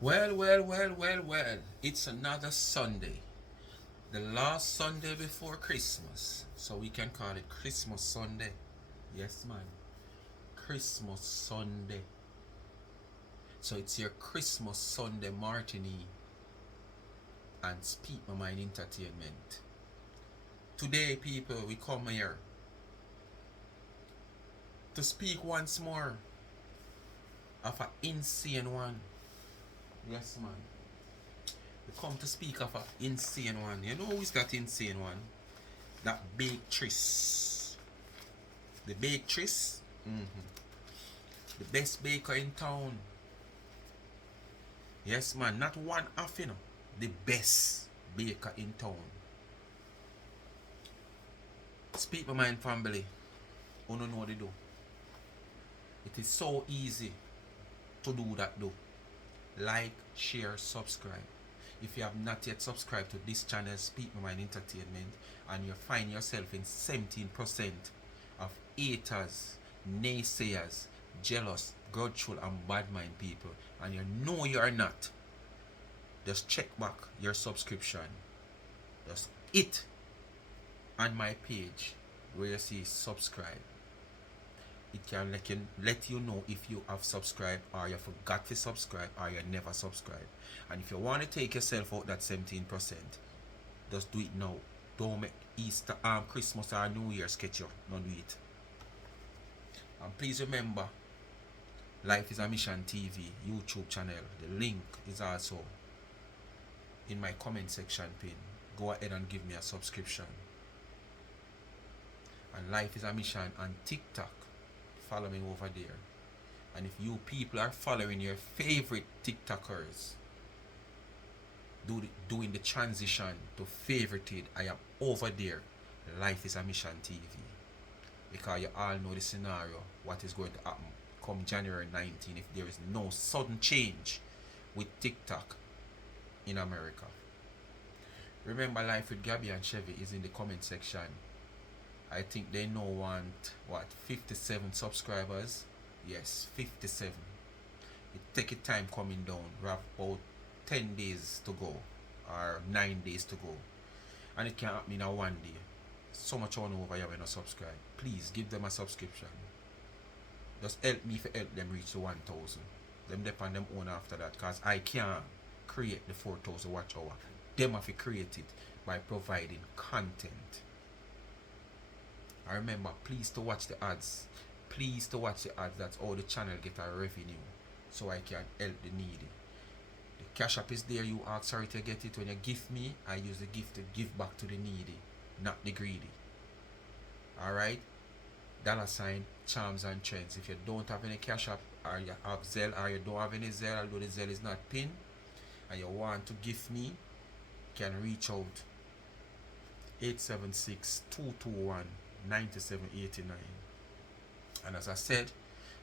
Well. It's another Sunday. The last Sunday before Christmas. So we can call it Christmas Sunday. Yes, man. Christmas Sunday. So it's your Christmas Sunday martini and Speak My Mind Entertainment. Today, people, we come here to speak once more of an insane one. Yes, man. We come to speak of an insane one. You know who's that insane one? That baketress. The baketress. The best baker in town. Yes, man. Not one off, you know. The best baker in town. Speak my mind, family. You don't know what they do. It is so easy to do that, though. Like, share, subscribe. If you have not yet subscribed to this channel, Speak My Mind Entertainment, and you find yourself in 17% of haters, naysayers, jealous, grudgeful, and bad mind people, and you know you are not, just check back your subscription. Just hit on my page where you see subscribe. It can let you know if you have subscribed, or you forgot to subscribe, or you never subscribe. And if you want to take yourself out that 17%, just do it now. Don't make Easter, Christmas or New Year sketch you. Don't do it. And please remember, Life is a Mission TV YouTube channel. The link is also in my comment section pin. Go ahead and give me a subscription. And Life is a Mission on TikTok. Follow me over there. And if you people are following your favorite TikTokers, doing the transition to favorited, I am over there. Life is a Mission TV. Because you all know the scenario, what is going to happen come January 19 if there is no sudden change with TikTok in America. Remember, Life with Gabby and Chevy is in the comment section. I think they now want, 57 subscribers? Yes, 57. It take a time coming down. We have about 10 days to go, or 9 days to go. And it can happen in a one day. So much on over here when I subscribe. Please give them a subscription. Just help me for help them reach the 1,000. Them depend them own after that, because I can't create the 4,000 watch hour. Them have to create it by providing content. I remember, please to watch the ads. Please to watch the ads. That's how the channel get a revenue, so I can help the needy. The cash app is there. You ask sorry to get it. When you gift me, I use the gift to give back to the needy, not the greedy. Alright? $ Charms and Trends. If you don't have any cash app, or you have Zelle, or you don't have any Zelle, although the Zelle is not pinned, and you want to gift me, can reach out 876-221-9789. And as I said,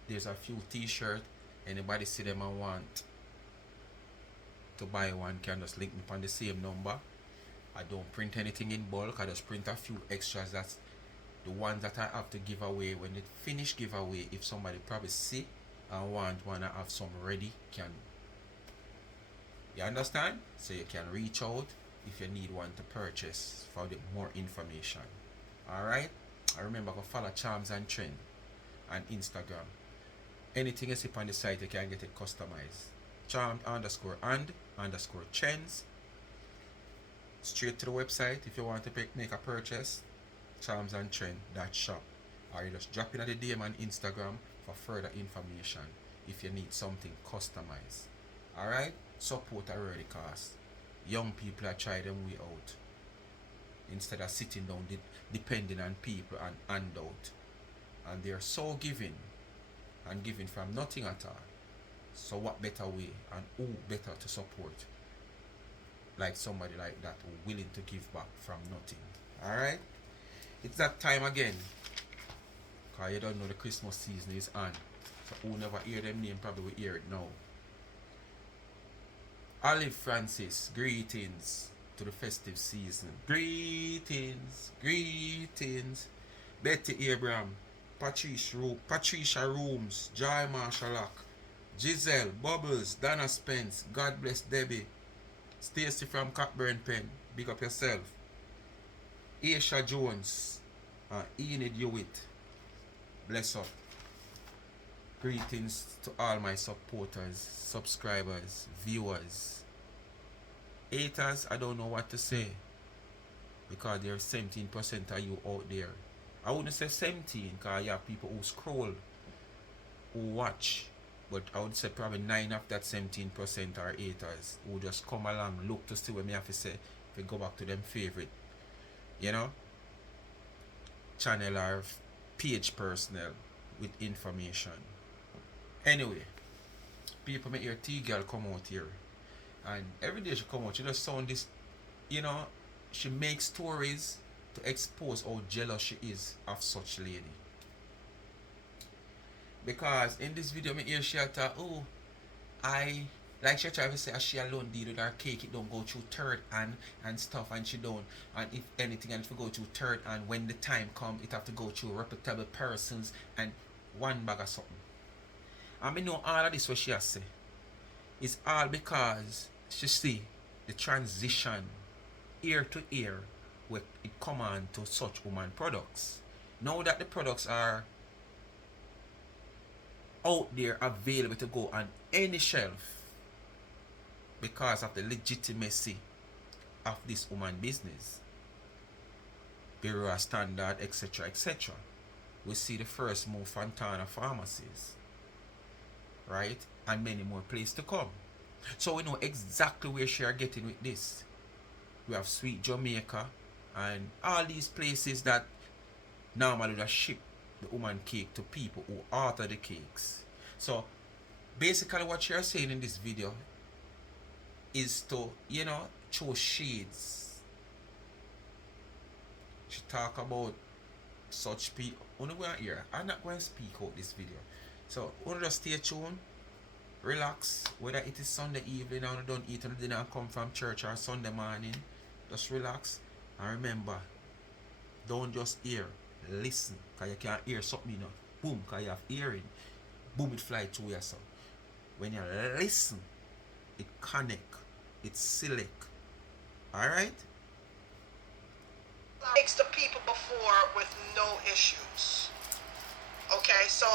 there's a few t-shirts. Anybody see them and want to buy one, can just link me on the same number. I don't print anything in bulk. I just print a few extras. That's the ones that I have to give away. When it finish giveaway, if somebody probably see and want one, I have some ready, can, you understand? So you can reach out if you need one to purchase for the more information. Alright? And remember to follow Charms and Trend on Instagram. Anything you see on the site, you can get it customized. Charmed_and_trends. Straight to the website if you want to make a purchase. Charmsandtrend.shop. Or you just drop in at the DM on Instagram for further information if you need something customized. Alright? Support already, cause young people are trying them way out. Instead of sitting down depending on people and handout. And they are so giving, and giving from nothing at all. So what better way, and who better to support like somebody like that who willing to give back from nothing. Alright? It's that time again. Cause you don't know the Christmas season is on. So who never hear them name probably will hear it now. Olive Francis, greetings to the festive season. Greetings. Betty Abraham, Patricia Rooms, Joy Marshallak, Giselle, Bubbles, Donna Spence, God bless Debbie, Stacy from Cockburn Pen, big up yourself. Aisha Jones, Enid Hewitt, bless up. Greetings to all my supporters, subscribers, viewers. Haters, I don't know what to say because there's 17% of you out there. I wouldn't say 17 because you have people who scroll, who watch, but I would say probably 9 of that 17% are haters who just come along, look to see what me have to say, if we go back to them favorite, you know, channel or page personnel with information. Anyway, people make your T-girl come out here. And every day she come out, she just sound this, you know, she makes stories to expose how jealous she is of such lady. Because in this video, me hear she talk, oh, I, like she try to say, she alone deal with her cake, it don't go through third hand and stuff, and she don't, and if anything, and if it go through third hand, when the time come, it have to go through reputable persons and one bag of something. And me know all of this what she has say. It's all because she see the transition ear to ear where it come on to such woman products. Now that the products are out there available to go on any shelf because of the legitimacy of this woman business, Bureau Standard, etc., etc. We see the first move Fontana pharmacies, right? And many more places to come. So we know exactly where she are getting with this. We have Sweet Jamaica and all these places that normally just ship the woman cake to people who order the cakes. So basically what you are saying in this video is to, you know, show shades. She talk about such people. Here, I'm not going to speak out this video. So just stay tuned, relax, whether it is Sunday evening or don't eat and dinner and come from church or Sunday morning, just relax and remember, don't just hear, listen, because you can't hear something, you know, boom, because you have hearing, boom, it fly through yourself. When you listen, it connect, it select, alright? Takes the people before with no issues. Okay, so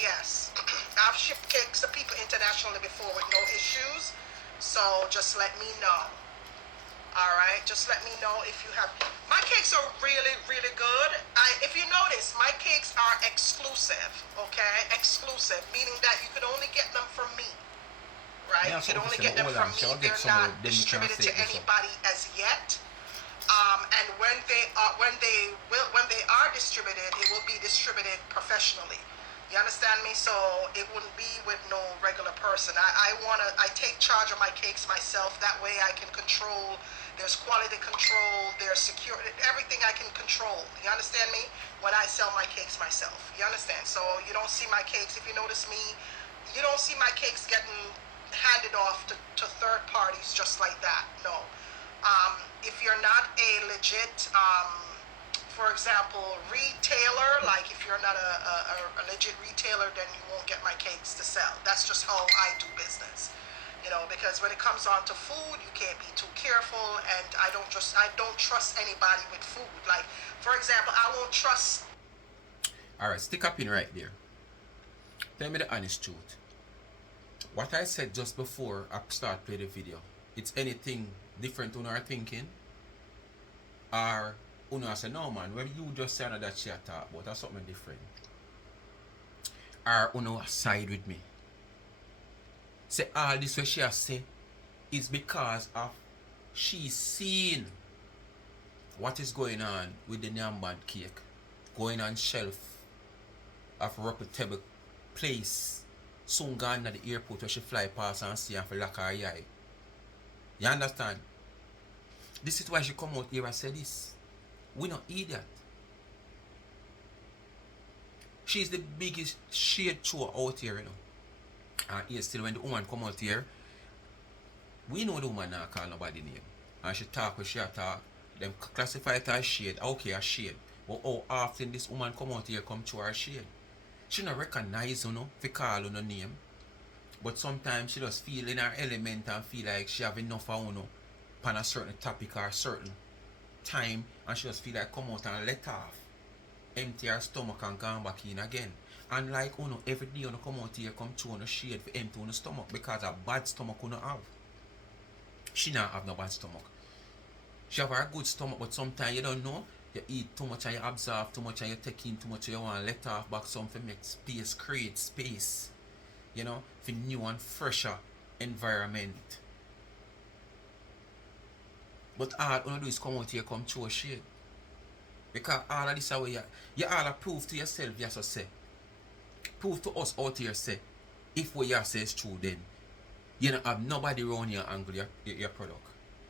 yes, I've shipped cakes to people internationally before with no issues. So just let me know. All right, just let me know if you have. My cakes are really, really good. If you notice, my cakes are exclusive. Okay, exclusive, meaning that you could only get them from me. Right, Yeah, you could so only say, get them hold from on, me. shall I get They're some of not it, then you can distributed say to this up. anybody as yet. And when they are distributed, it will be distributed professionally. You understand me? So it wouldn't be with no regular person. I take charge of my cakes myself. That way I can control. There's quality control. There's security. Everything I can control. You understand me? When I sell my cakes myself. You understand? So you don't see my cakes. If you notice me, you don't see my cakes getting handed off to third parties just like that. No. If you're not a legit, for example, retailer, like if you're not a legit retailer, then you won't get my cakes to sell. That's just how I do business. You know, because when it comes on to food, you can't be too careful, and I don't trust anybody with food. Like, for example, I won't trust. Alright, stick up in right there. Tell me the honest truth. What I said just before I start play the video, it's anything different on our thinking? Or I say, no man, when you just say that she talk about, that's something different. Or side with me. Say all this what she has say is because of she seen what is going on with the Nyamband cake going on shelf of reputable place soon gone at the airport where she fly past and see and for lock her eye. You understand? This is why she come out here and say this. We not idiot. She's the biggest shade thrower out here, you know. And here still when the woman come out here, we know the woman not call nobody name. And she talk with she talk, them classify it as shade. Okay, a shade. But how often this woman come out here come to her shade? She not recognize you know, if call you no name. But sometimes she just feel in her element and feel like she have enough of uno on a certain topic or a certain time, and she just feel like come out and let off. Empty her stomach and go back in again. And like uno, every day uno come out here, come to uno shade for empty uno stomach because a bad stomach uno have. She not have no bad stomach. She have a good stomach, but sometimes you don't know. You eat too much and you absorb too much and you take in too much and you want to let off back something, make space, create space. You know, for new and fresher environment. But all you do is come out here, come through a shade. Because all of this are where you all prove to yourself, you so say. Prove to us out here, say, if what you say is true, then you don't have nobody around your angle your product.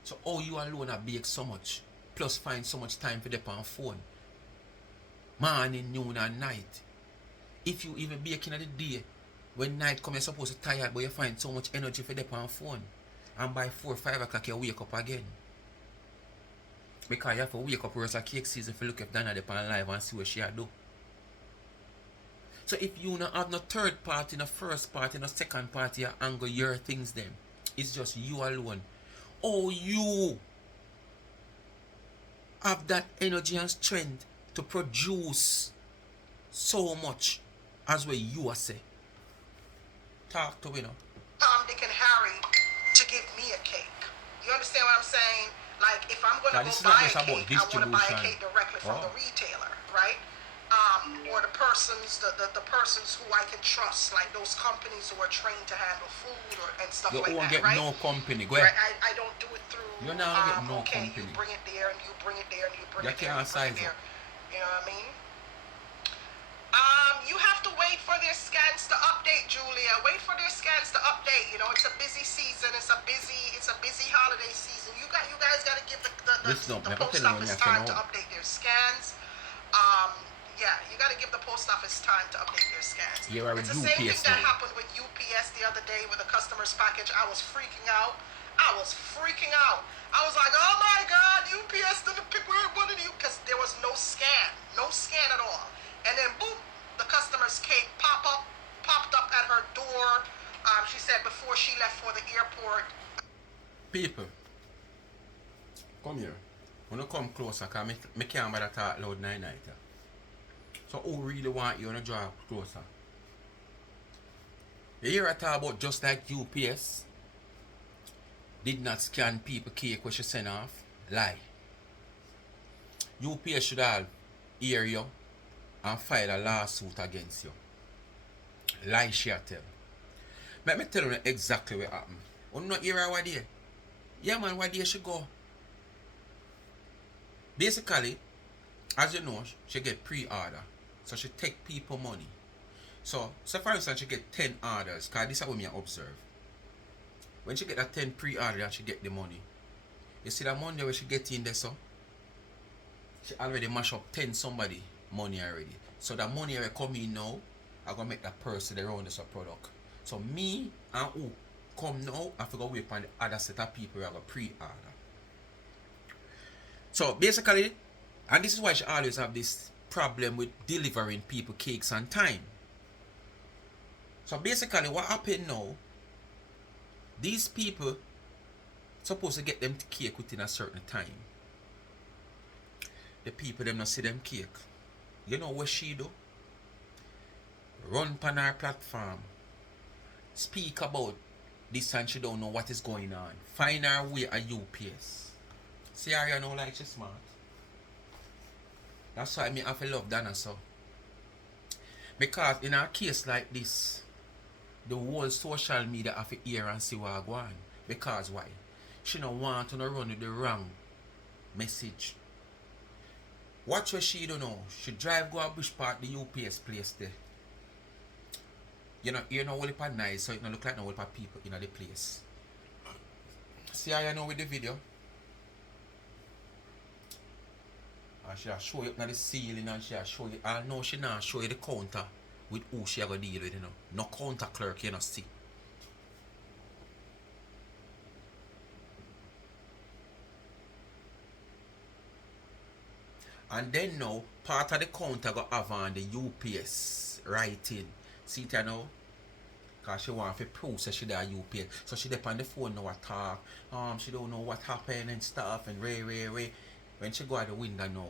So how you alone have bake so much, plus find so much time for them on phone. Morning, noon and night. If you even baking at the day, when night come you're supposed to tired, but you find so much energy for them on phone. And by 4 or 5 o'clock you wake up again. Because you have to wake up rest of cake season for look at Dana on live and see what she do. So if you not have no third party, no first party, no second party, you angle your things them. It's just you alone. Oh, you have that energy and strength to produce so much as what you are say. Talk to me now. Tom, Dick, and Harry to give me a cake. You understand what I'm saying? Like, if I'm going to go buy a cake, I want to buy a cake directly from the retailer, right? Or the persons who I can trust, like those companies who are trained to handle food and stuff like that, right? You won't get no company. Go ahead. I don't do it through. You're not gonna get no okay, company. You bring it there and you bring it there and you bring it there. You can't size it. You know what I mean? You have to wait for their scans to update, Julia. Wait for their scans to update. You know, it's a busy season. It's a busy holiday season. You guys got to give the post office time to update their scans. Yeah, you got to give the post office time to update their scans. It's the same thing that happened with UPS the other day with a customer's package. I was freaking out. I was like, oh my God, UPS didn't pick where it wanted you, because there was no scan at all. And then boom, the customer's cake popped up at her door. She said before she left for the airport. People, come here. When you come closer, because I can't bother talk loud night. So who really want you to draw closer? You hear I talk about just like UPS did not scan people cake when she sent off? Lie. UPS should have hear you and file a lawsuit against you. Lie she tell. Let me tell you exactly what happened. You not hear her what day? Yeah man, what day she go? Basically, as you know, she get pre-order. So she take people money. So for instance, she get 10 orders, because this is what I observe. When she get that 10 pre-order and she get the money, you see that money where she get in there, so she already mash up 10 somebody money already. So that money will come in now, I'm going to make that person around this product. So me and who come now, I forgot wait on the other set of people who are going to pre-order. So basically, and this is why she always have this problem with delivering people cakes on time. So basically what happened now, these people supposed to get them cake within a certain time. The people them not see them cake. You know what she do? Run on her platform, speak about this, and she don't know what is going on. Find her way at UPS. See her, you know, like she's smart. That's why I have to love Dana so. Because in a case like this, the whole social media have to hear and see what go on. Because why? She don't want to run with the wrong message. Watch what she do know. She drive go a bush park, the UPS place there. You know, you're not only nice, so it don't look like no whole people in the place. See how you know with the video? And she'll show you up the ceiling and she'll show you. I know she not show you the counter with who she going to deal with, you know. No counter clerk, you know, see. And then now, part of the counter go have on the UPS writing. See it now? because she want to prove so she there UPS. So she there on the phone now talk. She don't know what happened and stuff and ray. When she go out the window now,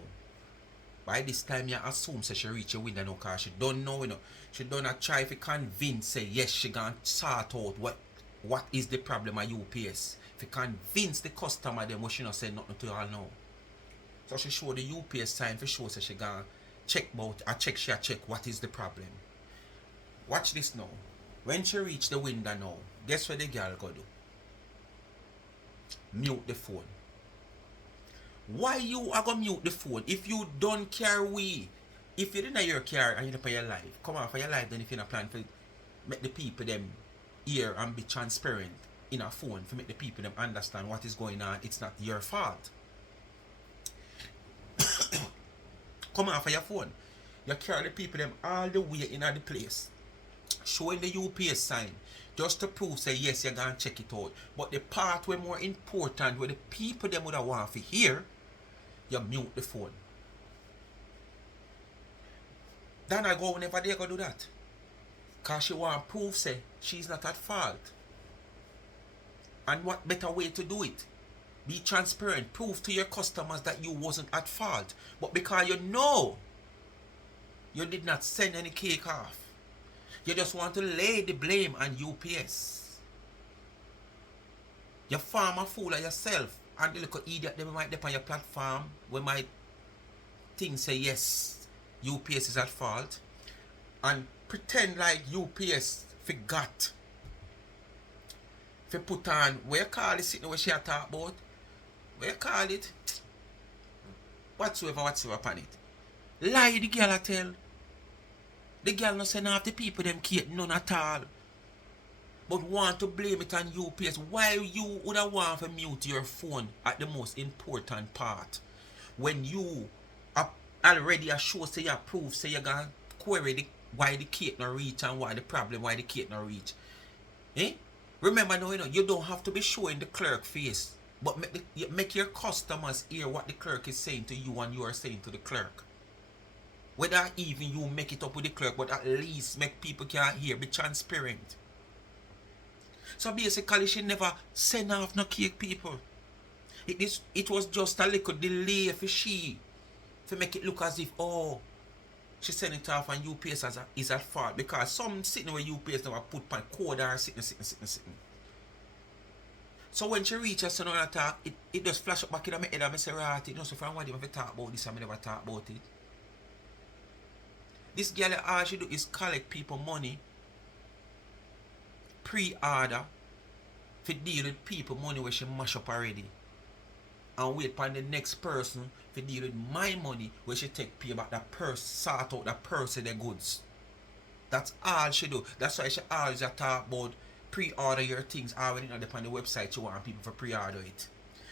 by this time you assume so she reach the window now because she don't know, you know. She don't try to convince say yes she gonna sort out what is the problem at UPS. If you convince the customer them what she not say nothing to y'all now. So she show the UPS sign for sure so she gonna check what is the problem. Watch this now. When she reach the window now, guess what the girl go do? Mute the phone. Why you are gonna mute the phone if you don't care we? If you're in your car and you're for your life, come on for your life then if you're not plan for make the people them hear and be transparent in a phone to make the people them understand what is going on, it's not your fault. Come on for your phone. You carry the people them all the way in the place. Showing the UPS sign. Just to prove say yes you're gonna check it out. But the part where more important where the people them would have want to hear, you mute the phone. Then I go whenever they go do that. Cause she want to prove say she's not at fault. And what better way to do it? Be transparent. Prove to your customers that you wasn't at fault. But because you know you did not send any cake off, you just want to lay the blame on UPS. You farm a fool of yourself. And the little idiot they might dip on your platform where might think say yes, UPS is at fault. And pretend like UPS forgot. If you put on, where you call it sitting where she talk about? Where you call it? Whatsoever upon it. Lie the girl I tell. The girl no send off the people them cake none at all. But want to blame it on UPS. Why you would have want to mute your phone at the most important part? When you are already sure say you prove say you gonna query why the cake not reach and why the problem why the cake not reach. Eh? Remember now, you don't have to be showing the clerk face. But make your customers hear what the clerk is saying to you and you are saying to the clerk. Whether even you make it up with the clerk, but at least make people can hear, be transparent. So basically she never send off no cake people. It was just a little delay for she. To make it look as if, oh, she sent it off and UPS is at fault. Because some sitting where UPS never put on code or sitting. So when she reaches another talk, it just flash up back in my head and I say, right, you know, so from what you have to talk about this and I never talk about it. This girl, all she do is collect people money, pre-order, to deal with people money where she mash up already. And wait for the next person to deal with my money where she take pay back that purse, sort out that purse of the goods. That's all she do. That's why she always talk about pre-order your things already on the website. She want people to pre-order it.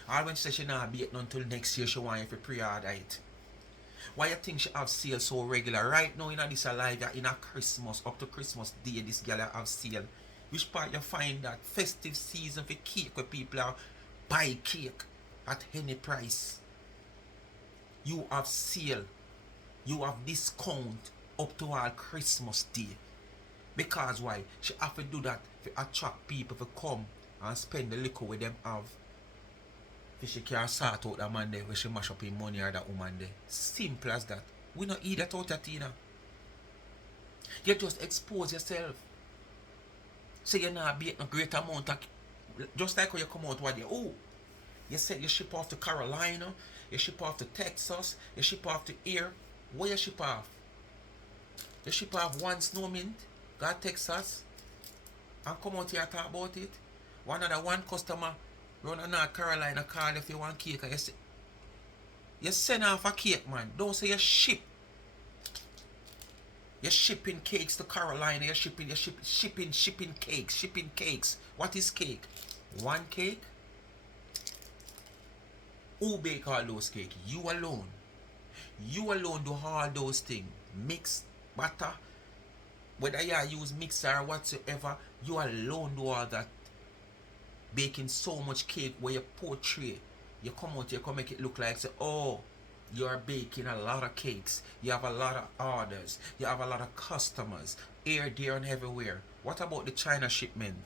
Or when she say she not be it until next year, she want you to pre-order it. Why you think she have sale so regular? Right now in this alive in a Christmas, up to Christmas Day, this girl have sale. Which part you find that festive season for cake where people are buy cake at any price? You have sale. You have discount up to all Christmas Day. Because why? She have to do that to attract people to come and spend the liquor with them have. If she can sort out that man there where she mash up in money or that woman there. Simple as that. We not eat that out of Tina. You just expose yourself. So you're not be a great amount of, just like when you come out what you, oh, you said you ship off to Carolina, you ship off to Texas, you ship off to here. Where you ship off? You ship off one snowmint, got Texas, and come out here and talk about it. One customer run to North Carolina call if you want cake and you send off a cake, man. Don't say you ship. You're shipping cakes to Carolina, you're shipping cakes. What is cake? One cake? Who bake all those cakes? You alone. You alone do all those things. Mix, butter, whether you use mixer or whatsoever, you alone do all that. Baking so much cake where you portray, you come out here, come make it look like, say, oh, You're baking a lot of cakes. You have a lot of orders. You have a lot of customers. Here, there, and everywhere. What about the China shipment?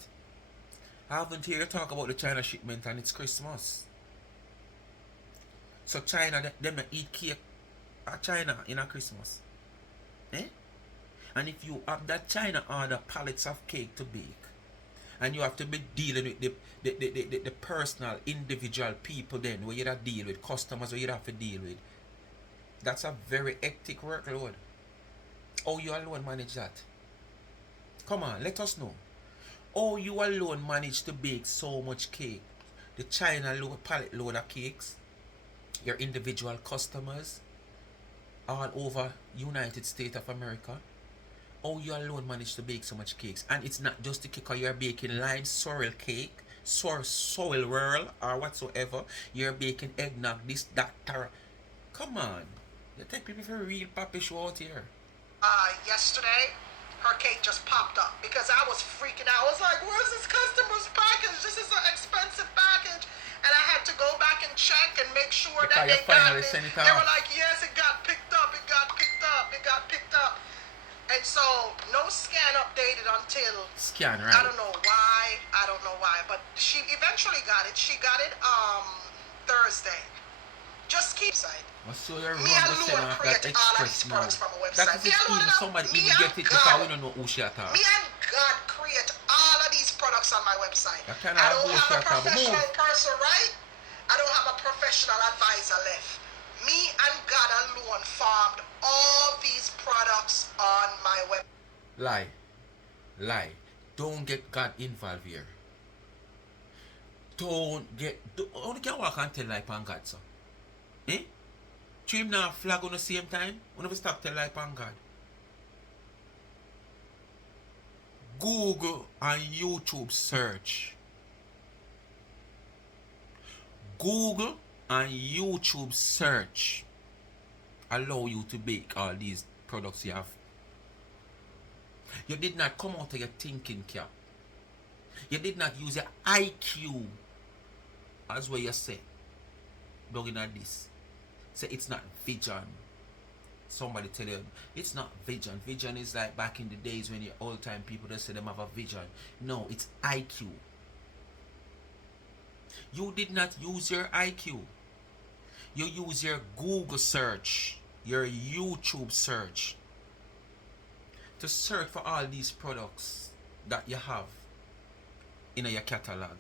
I haven't heard you talk about the China shipment and it's Christmas. So China, them not eat cake at China in a Christmas. Eh? And if you have that China order pallets of cake to bake, and you have to be dealing with the personal, individual people then, where you have to deal with customers, where you have to deal with, that's a very hectic workload. How you alone manage that? Come on, let us know. How you alone manage to bake so much cake? The China pallet load of cakes, your individual customers all over United States of America. How you alone manage to bake so much cakes? And it's not just the cake, you're baking lime sorrel cake, sorrel whirl, or whatsoever. You're baking eggnog, this, that, tara. Come on. You take people for a real papi show out here. Yesterday, her cake just popped up because I was freaking out. I was like, where's this customer's package? This is an expensive package. And I had to go back and check and make sure Because that you they got finally it. sent it They were off. like, yes, it got picked up, it got picked up, it got picked up. And so no scan updated until Scan, right? I don't know why, but she eventually got it. She got it Thursday. Just keep saying. So you're Me wrong to send alone off that create all of express these now. products from a That website. is Me if alone, even somebody me even and get it because we God. don't know who she at all. Me and God create all of these products on my website. You cannot I don't go have a for a tab. professional Move. person, right? I don't have a professional advisor left. Me and God alone farmed all these products on my web. Lie. Lie. Don't get God involved here. Don't get. Only can walk and tell lie on God, so. Eh? Trim now flag on the same time. We never stop tell lie on God. Google and YouTube search. Google and YouTube search allow you to bake all these products you have. You did not come out of your thinking cap. You did not use your IQ as what you say. Looking at this. Say it's not vision. Somebody tell you it's not vision. Vision is like back in the days when your old time people just say them have a vision. No, it's IQ. You did not use your IQ. You use your Google search, your YouTube search to search for all these products that you have in your catalog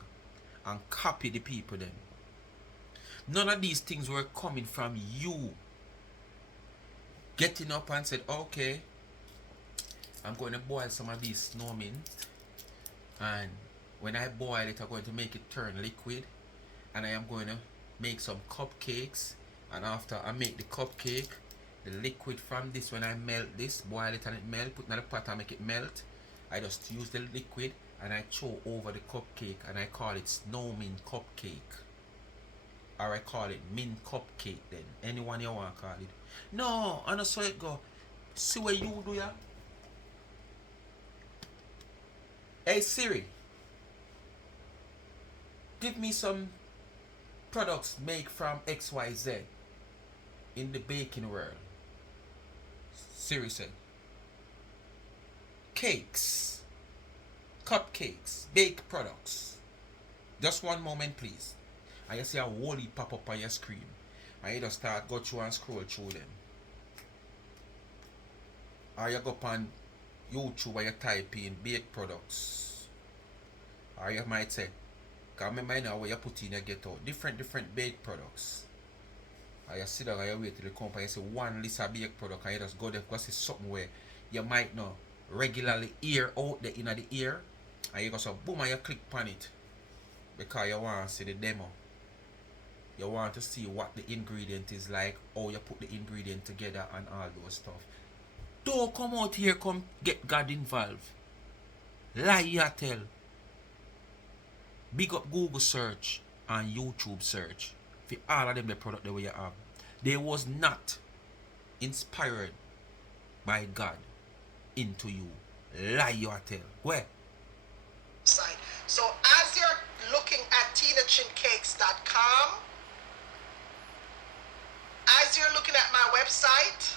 and copy the people then. None of these things were coming from you getting up and said, okay, I'm going to boil some of these snow mint, and when I boil it, I'm going to make it turn liquid, and I am going to make some cupcakes, and after I make the cupcake, the liquid from this, when I melt this, boil it and it melt, put it in the pot and make it melt, I just use the liquid and I throw over the cupcake and I call it snow mint cupcake, or I call it mint cupcake then, anyone you want to call it. No, I know so it go. See what you do, yeah? Hey Siri, give me some products made from XYZ in the baking world. Siri said, cakes, cupcakes, baked products. Just one moment, please. And you see a whole heap pop up on your screen. And you just start go through and scroll through them. Or you go on YouTube and you type in baked products. Or you might say, because remember now where you put in your get out different baked products. And you sit down and you wait till the company, you see one list of baked product and you just go there because it's something where you might not regularly hear out there in the ear. And you go so boom and you click on it. Because you want to see the demo. You want to see what the ingredient is like, how you put the ingredient together and all those stuff. Don't come out here, come get God involved. Lie you tell. Big up Google search and YouTube search. For all of them the product that we have. They was not inspired by God into you. Lie you tell. Where? Site. So as you're looking at TinaChinCakes.com, as as you're looking at my website,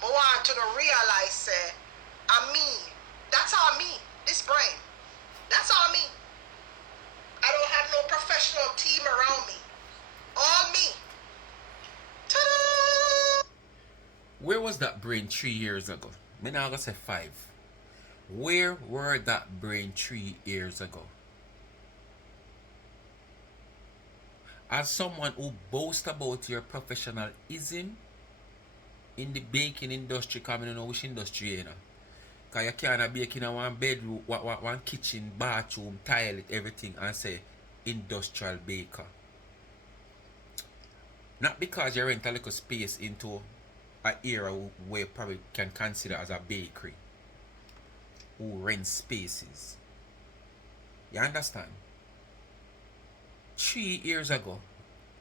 I want to realize say, I'm me. That's all me. This brain. That's all me. I don't have no professional team around me. All me. Ta-da! Where was that brain 3 years ago? Me now gonna say 5. Where were that brain 3 years ago? As someone who boasts about your professionalism in the baking industry, coming in which industry, you know? Because you can't bake in one bedroom, one kitchen, bathroom, toilet, everything, and say industrial baker. Not because you rent a little space into an area where you probably can consider as a bakery, who rent spaces. You understand? 3 years ago,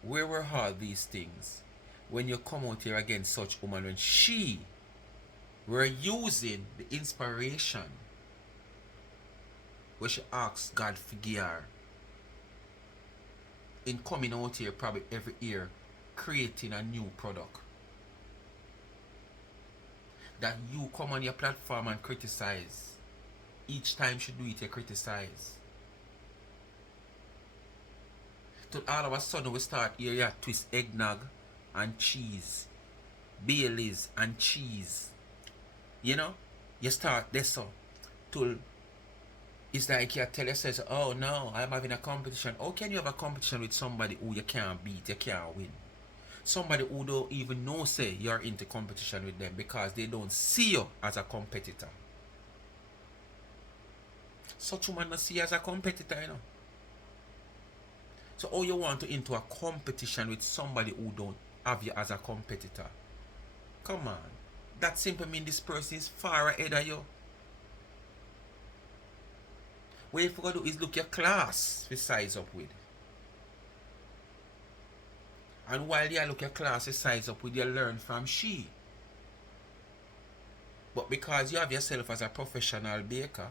where were all these things when you come out here against such woman when she were using the inspiration where she asked God forgive her in coming out here probably every year creating a new product that you come on your platform and criticize. Each time she do it, you criticize. Till all of a sudden we start here, you twist eggnog and cheese, Baileys and cheese. You know, you start this so till it's like you tell yourself, oh no, I'm having a competition. How can you have a competition with somebody who you can't beat, you can't win? Somebody who don't even know say you're into competition with them because they don't see you as a competitor. Such woman not see you as a competitor, you know. So how you want to into a competition with somebody who don't have you as a competitor? Come on. That simply means this person is far ahead of you. What you forgot to do is look your class to size up with. And while you look your class to size up with, you learn from she. But because you have yourself as a professional baker,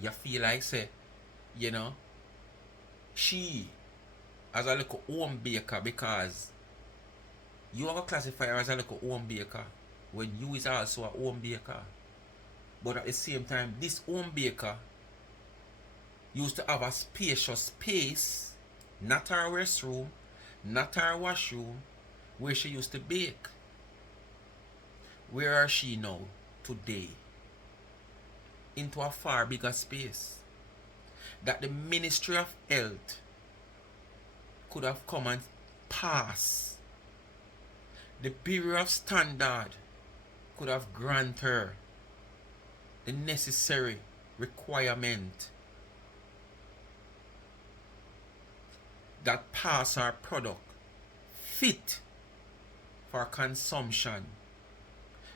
you feel like say, you know, she as a little home baker because you have a classifier as a little home baker when you is also a home baker. But at the same time, this home baker used to have a spacious space, not her restroom, not her washroom, where she used to bake. Where are she now, today? Into a far bigger space. That the Ministry of Health could have come and pass. The Bureau of Standard could have granted her the necessary requirement that pass our product fit for consumption,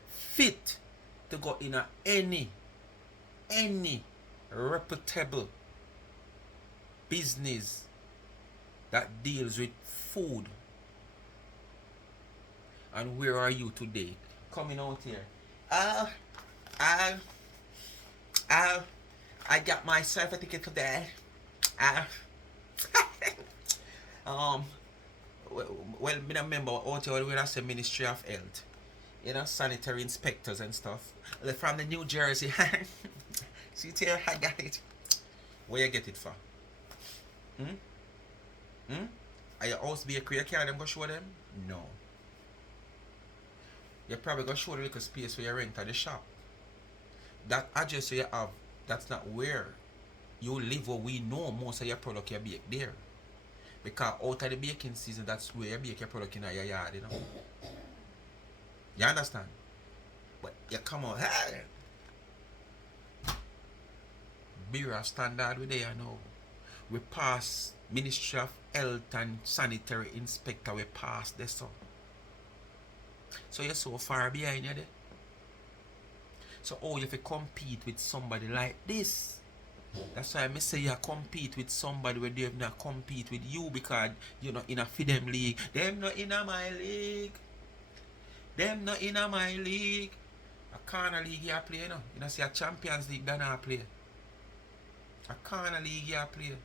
fit to go in any reputable business that deals with food. And where are you today? Coming out here. I got myself a ticket today. Well, me a member out here where I say Ministry of Health. You know, sanitary inspectors and stuff. They're from the New Jersey. See here, I got it. Where you get it for? Are your house bakery? You can't them go show them? No. You probably go show the little space where you rent at the shop. That address you have, that's not where you live, or we know most of your product you bake there. Because out of the baking season, that's where you bake your product in your yard, you know. You understand? But you come out, hey! Bureau of Standard we there now. We pass Ministry of Health and Sanitary Inspector, we pass this so. So you're so far behind you there. So how you have to compete with somebody like this? That's why I say you compete with somebody where they have not compete with you because you're not in a them league. Them not in a my league. Them not in a my league. A corner league you play, you know. You know, see a Champions League that not play. A corner league you play.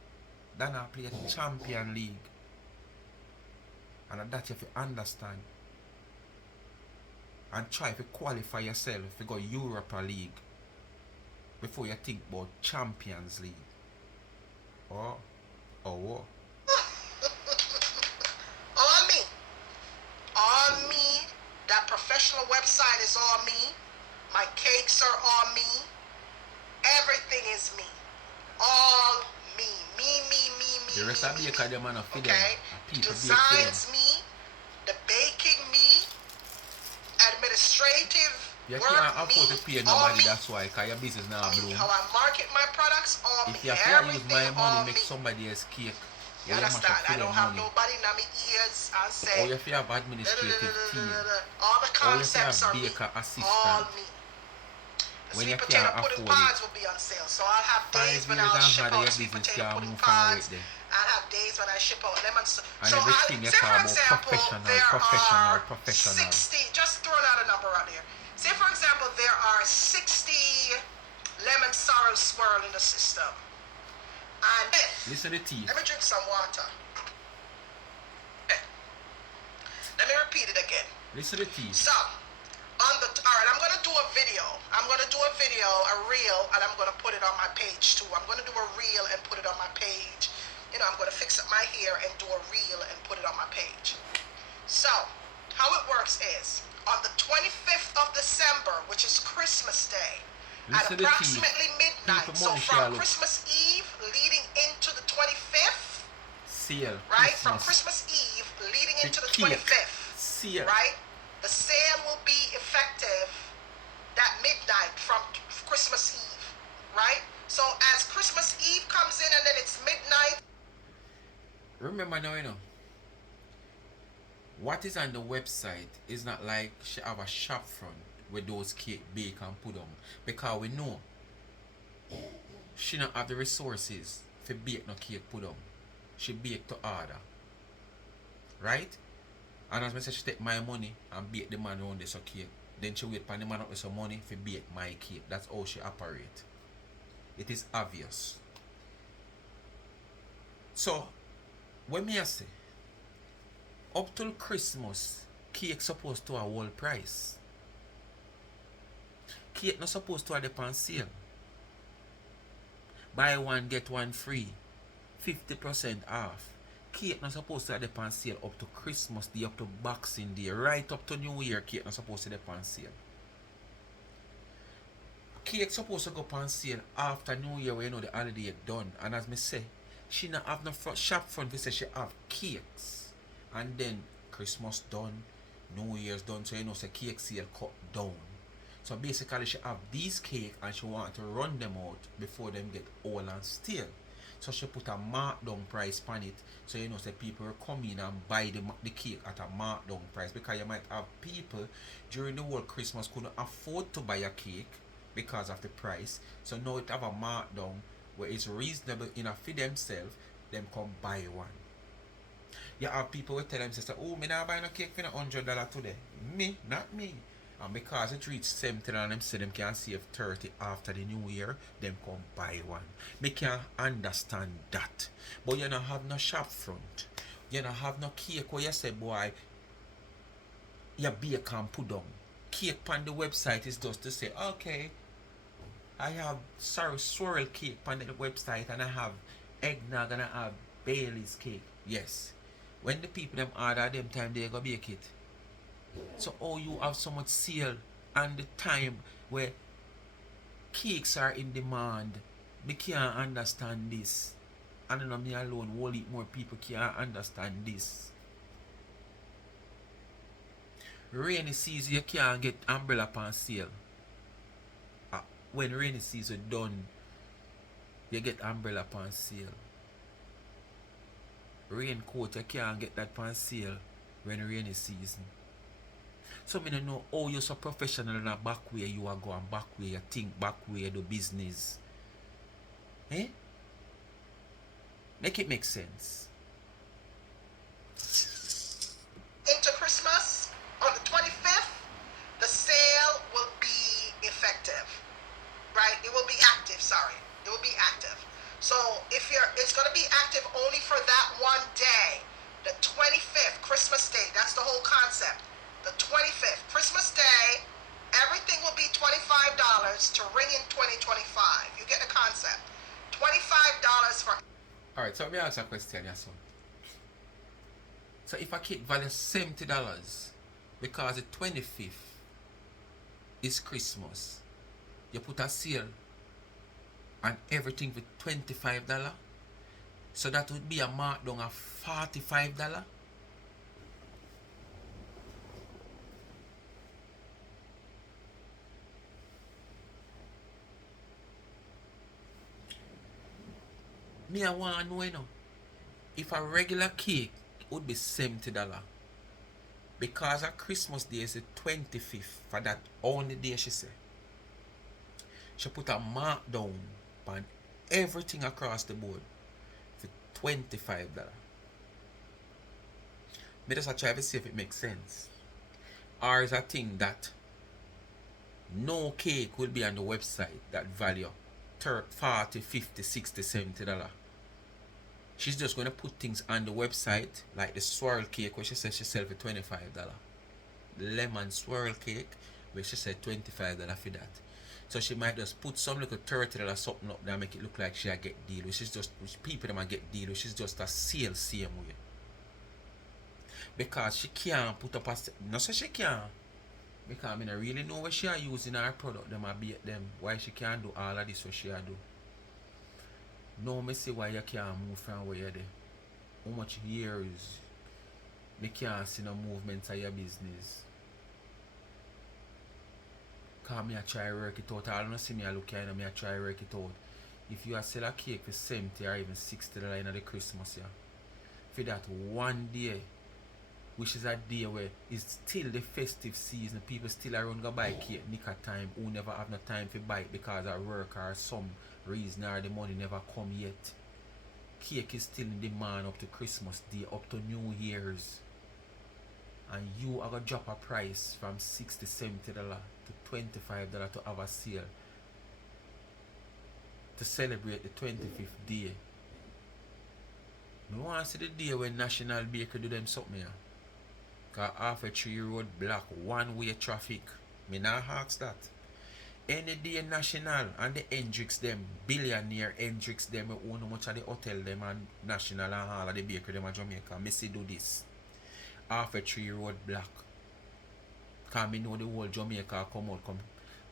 That not play a Champion League. And that you have to understand. And try to qualify yourself to go Europa League before you think about Champions League. Oh, what? On me. On me. That professional website is on me. My cakes are on me. Everything is me. All me. Me. The rest of the baker them are not for them. Okay? People bake for them. Designs me. The baking me. Administrative You work can't me. afford to pay All nobody, me. that's why, because your business now bloom. How I market my products, all If me. you have to use Everything my money all make me. somebody else cake, You well, you mash understand? up for I them don't have money. nobody in my ears and say, Or if you have administrative team, all the or if you have concepts are me. baker All assistant, me. The when sweet you potato can't pudding afford pods it, will be on sale. So I'll have 5 days when years I'll and ship harder out your sweet business potato can pudding move forward pods. there. I'll have days when I ship out lemons. And So everything you say for talk about example, there are professional. 60, just throwing out a number out there. Say for example, there are 60 lemon sorrel swirl in the system. And Listen to the tea. let me drink some water. Okay. Let me repeat it again. Listen to the tea. So, alright, I'm gonna do a video. A reel, and I'm gonna put it on my page too. I'm gonna do a reel and put it on my page. You know, I'm gonna fix up my hair and do a reel and put it on my page. So, how it works is, on the 25th of December, which is Christmas Day, at approximately midnight, so from Christmas Eve leading into the 25th, sale, right? From Christmas Eve leading into the 25th, sale, right? The sale will be effective that midnight from Christmas Eve, right? So as Christmas Eve comes in and then it's midnight. Remember now, you know, what is on the website is not like she have a shop front where those cake bake and put on, because we know she not have the resources to bake no cake put on. She bake to order, right? And as I say, she take my money and bake the man around this cake. Then she wait for the man up with some money to bake my cake. That's how she operate. It is obvious. So, when me I say, up till Christmas, cake supposed to have whole price. Cake not supposed to have the on sale. Buy one, get one free. 50% off. Cake not supposed to have the on sale up to Christmas Day, up to Boxing Day, right up to New Year. Cake not supposed to have the on sale. Cake supposed to go on sale after New Year, where you know the holiday done. And as me say, she not have no shop front. We say she have cakes, and then Christmas done, New Year's done. So you know, say cake sale cut down. So basically, she have these cake and she want to run them out before them get old and stale. So she put a markdown price on it. So you know, say people will come in and buy the cake at a markdown price, because you might have people during the whole Christmas couldn't afford to buy a cake because of the price. So now it have a markdown where it's reasonable enough for themselves, them come buy one. You have people who tell them, say, oh, me not buying a cake for $100 today. Me, not me. And because it reached 70 and them say them can save 30 after the new year, them come buy one. Me can understand that. But you don't have no shop front. You don't have no cake where you say, boy, you bake and put down. Cake on the website is just to say, okay, I have swirl cake on the website, and I have eggnog, and I have Bailey's cake. Yes. When the people them order them time, they go bake it. So you have so much sale and the time where cakes are in demand. Me can't understand this. And not me alone, whole heap more people can't understand this. Rainy season you can't get umbrella on sale. When rainy season done, you get umbrella on sale. Raincoat you can't get that on sale when rainy season. So me don't know how you're so professional in a back way you are going, back way you think, back way you do business. Eh? Make it make sense. Into Christmas, on the 25th, the sale will be effective. Right? It will be active, sorry. It will be active. So it's going to be active only for that one day. The 25th, Christmas Day, that's the whole concept. The 25th, Christmas Day, everything will be $25 to ring in 2025. You get the concept. $25 for. Alright, so let me ask a question, yeah, so. So if a cake values $70 because the 25th is Christmas, you put a sale on everything for $25, so that would be a markdown of $45. Me, I want to know, you know, if a regular cake would be $70 because a Christmas Day is the 25th, for that only day, she say. She put a markdown on everything across the board for $25. Me just try to see if it makes sense. Or is a thing that no cake will be on the website that value $40, $50, $60, $70. She's just going to put things on the website, like the swirl cake, where she says she sells for $25. The lemon swirl cake, where she said $25 for that. So she might just put some little $30 or something up there, make it look like she a get deal, which is just, which people them a get deal, which is just a sale same way. Because she can't put up a, no say she can't, because I don't really know what she are using her product, them a beat them, why she can't do all of this what she a do. No, me see why you can't move from where you're there. How much years me can't see no movement of your business. Cause me a try work it out. I don't see me a look at me a try work it out. If you a sell a cake for 70 or even $60 in the Christmas, yeah, for that one day, which is a day where it's still the festive season, people still around go buy cake nick a time, who never have no time for buy it because of work or some reason or the money never come yet. Cake is still in demand up to Christmas Day, up to New Year's. And you are gonna drop a price from $60, $70 to $25 to have a sale to celebrate the 25th day. I want to see the day when National Bakery do them something here. Cause half a 3 road block, one way traffic. Me not ask that. Any day National and the Hendrix them, billionaire Hendrix them, who own much of the hotel them and National and all of the bakery them in Jamaica. Me see do this. Half a 3 road block. Cause me know the whole Jamaica come out, come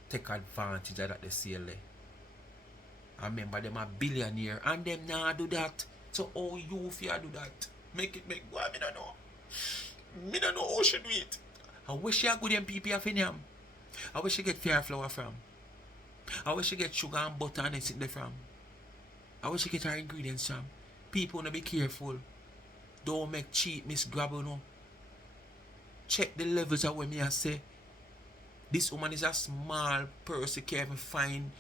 take advantage of that they sale there. I remember them a billionaire and them nah do that. So how you if you do that? Make it make why me don't know. Me don't know how she do it. I wish you good them people have in him. I wish you get fair flour from. I wish you get sugar and butter and everything there from. I wish you get our ingredients from. People wanna be careful. Don't make cheap misgrab, no. Check the levels of what me I say. This woman is a small person, can't even find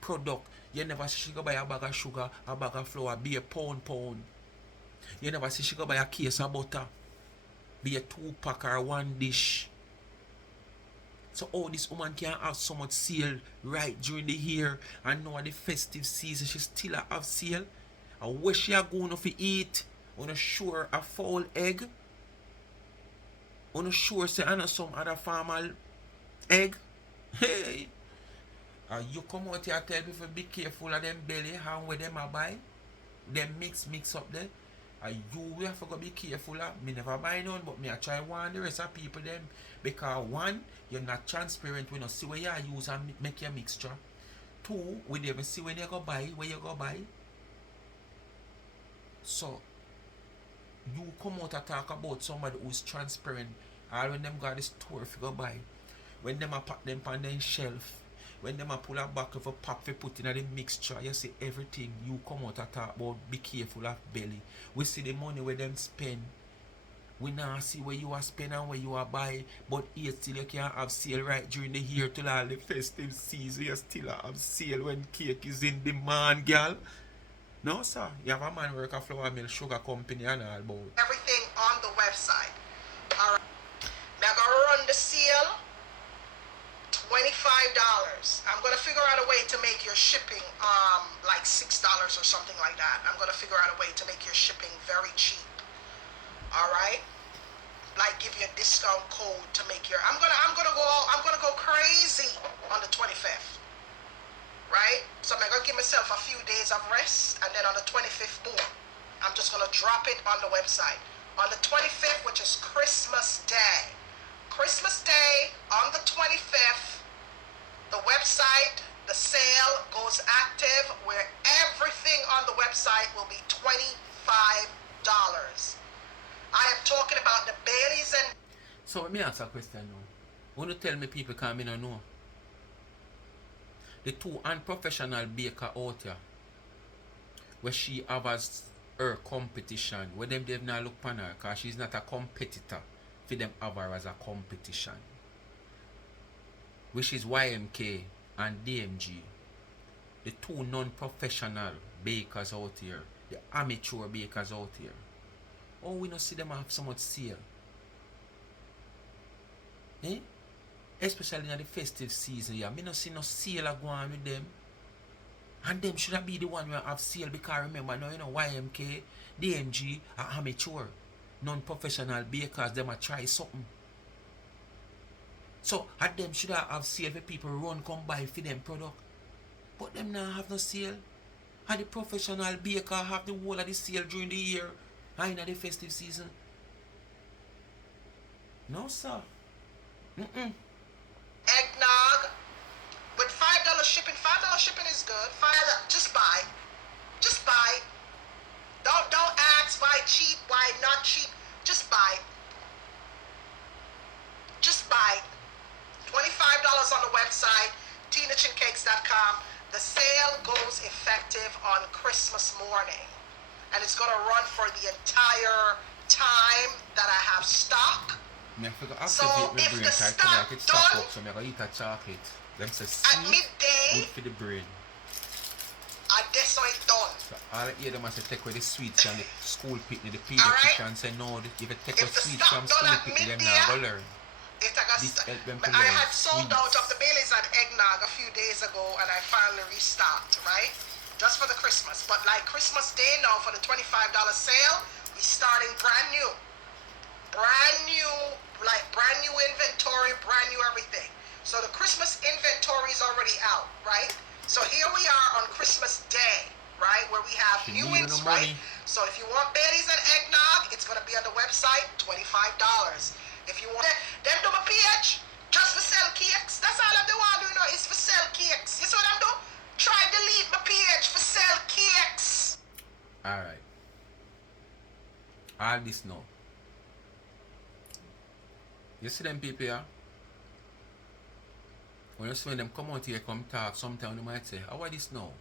product. You never see she go buy a bag of sugar, a bag of flour, be a pound. You never see she go buy a case of butter, be a 2-pack or 1 dish. So oh, this woman can have so much sale right during the year, and now the festive season she still have sale. And where she are going to eat? On a sure a foul egg? On a sure say I know some other farmer egg? Hey! And you come out here and tell people be careful of them belly and where them a buy. Them mix up there. And you have to be careful of. Me never buy none, but me I try warn the rest of people them. Because one, you're not transparent when you see where you use and make your mixture. 2, we never see when you go buy, where you go buy. So you come out and talk about somebody who's transparent, or when them got the store if you go buy. When them a pack them on them shelf, when them a pull a back of a pop for put in the mixture, you see everything. You come out and talk about be careful of belly. We see the money where them spend. We now see where you are spend and where you are buy. But here still you can have sale right during the year till all the festive season. You still have sale when cake is in demand, girl. No sir, you have a man work a flour mill sugar company and all about. Everything on the website. Alright. Now I'm gonna run the sale. $25. I'm gonna figure out a way to make your shipping like $6 or something like that. I'm gonna figure out a way to make your shipping very cheap. All right, like give you a discount code to make your. I'm gonna go crazy on the 25th, right? So I'm gonna give myself a few days of rest, and then on the 25th, boom, I'm just gonna drop it on the website. On the 25th, which is Christmas Day. Christmas Day on the 25th, the website, the sale goes active where everything on the website will be $25. I am talking about the Baileys and. So let me ask a question now. When you tell me people can't me no know. The two unprofessional baker out here, where she have as her competition, where them they've not look upon her, because she's not a competitor, for them have her as a competition. Which is YMK and DMG. The two non-professional bakers out here, the amateur bakers out here. Oh, we don't see them have so much sale. Eh? Especially in the festive season, yeah. Me not see no sale go on with them. And them should be the one who have sale, because remember now, you know, YMK, DMG are amateur. Non-professional bakers, them a try something. So at them should have sale for people run come buy for them product. But them now have no sale. And the professional baker have the whole of the sale during the year and in the festive season. No sir. Eggnog with $5 shipping. $5 shipping is good. Just buy. Just buy. Don't ask why cheap, why not cheap. Just buy. Just buy. $25 on the website, TinaChinCakes.com. The sale goes effective on Christmas morning, and it's gonna run for the entire time that I have stock. So if the stock done so I'm gonna eat a chocolate. Them say at sweet, midday, good for the brain. I guess so it's done. So all I hear them say take away the sweets and the school picnic, the Alright. pediatrician say no, if you take away If the sweets stock from done school at picnic, them midday, not go learn. This help them to I learn had sold sweets. out of the Baileys and eggnog a few days ago, and I finally restocked, right? Just for the Christmas. But like Christmas Day now, for the $25 sale, we starting brand new. Brand new, like brand new inventory, brand new everything. So the Christmas inventory is already out, right? So here we are on Christmas Day, right? Where we have She new needing ins, the right? money. So if you want Baileys and eggnog, it's gonna be on the website, $25. If you want them do my PH, just for sell cakes. That's all I'm doing, you know, is for sell cakes. You see what I'm doing? Try delete my PH for sell cakes. Alright. All this now. You see them people here? When you see them come out here, come talk, sometimes they might say, how are this now?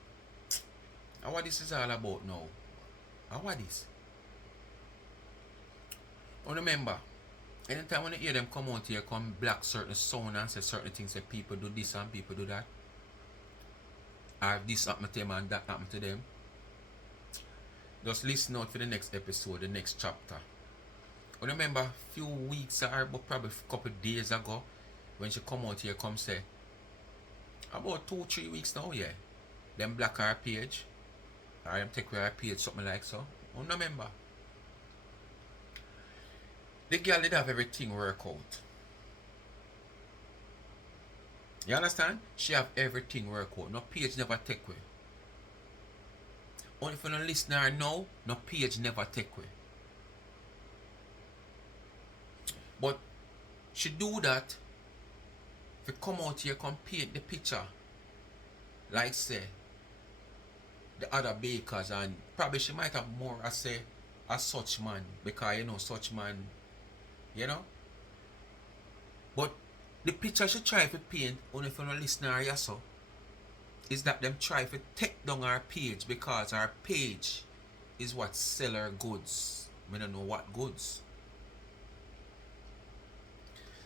How are this is all about now? How are this? Oh, remember, anytime when you hear them come out here, come black certain sound and say certain things, that people do this and people do that, or this happen to them and that happen to them, just listen out for the next episode, the next chapter. I remember a few weeks or probably a couple of days ago, when she come out here, come say, about 2-3 weeks now, yeah, them black her page, or them take her page, something like so. I remember. The girl did have everything work out. You understand? She have everything work out. No page never take away. Only if you don't listen to her now, no page never take away. But she do that if you come out here, come paint the picture like say the other bakers, and probably she might have more as say a such man, because you know such man, you know. But the picture she try to paint, only if you don't listen to her so, is that them try to take down our page, because our page is what sell her goods. We don't know what goods.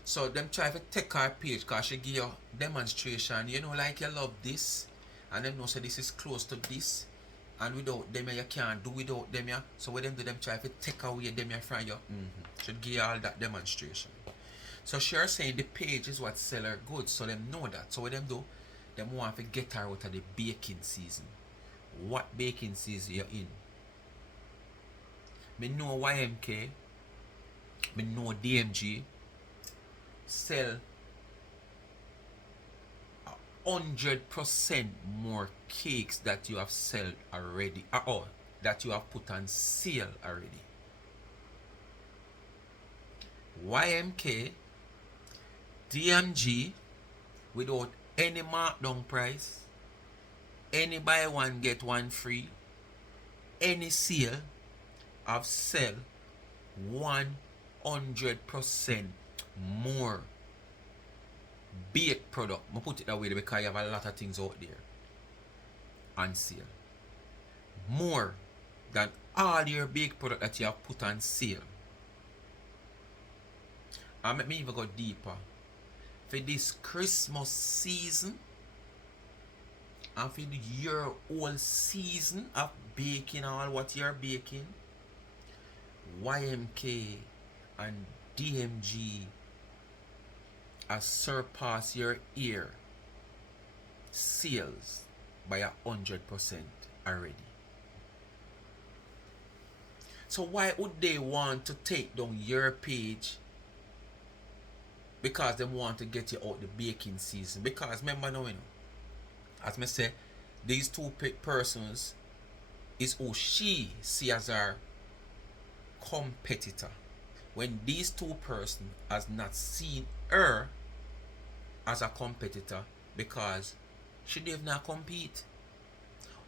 So them try to take our page because she give you demonstration, you know, like you love this, and them know say this is close to this, and without them you can't do without them. So what them do, them try to take away them from you. Should give you all that demonstration. So she are saying the page is what sell her goods, so them know that. So what them do, them want to get her out of the baking season. What baking season you're in? Me know YMK Me know DMG sell 100% more cakes that you have sold already, or that you have put on sale already. YMK, DMG, without any markdown price, any buy one get one free, any sale, have sell 100% more baked product. I put it that way because you have a lot of things out there on sale. More than all your baked product that you have put on sale. And let me even go deeper. For this Christmas season and for the year whole season of baking all what you're baking, YMK and DMG has surpassed your year sales by 100% already. So why would they want to take down your page? Because they want to get you out the baking season. Because remember now, as I say, these two persons is who she see as her competitor. When these two persons has not seen her as a competitor because she did not compete.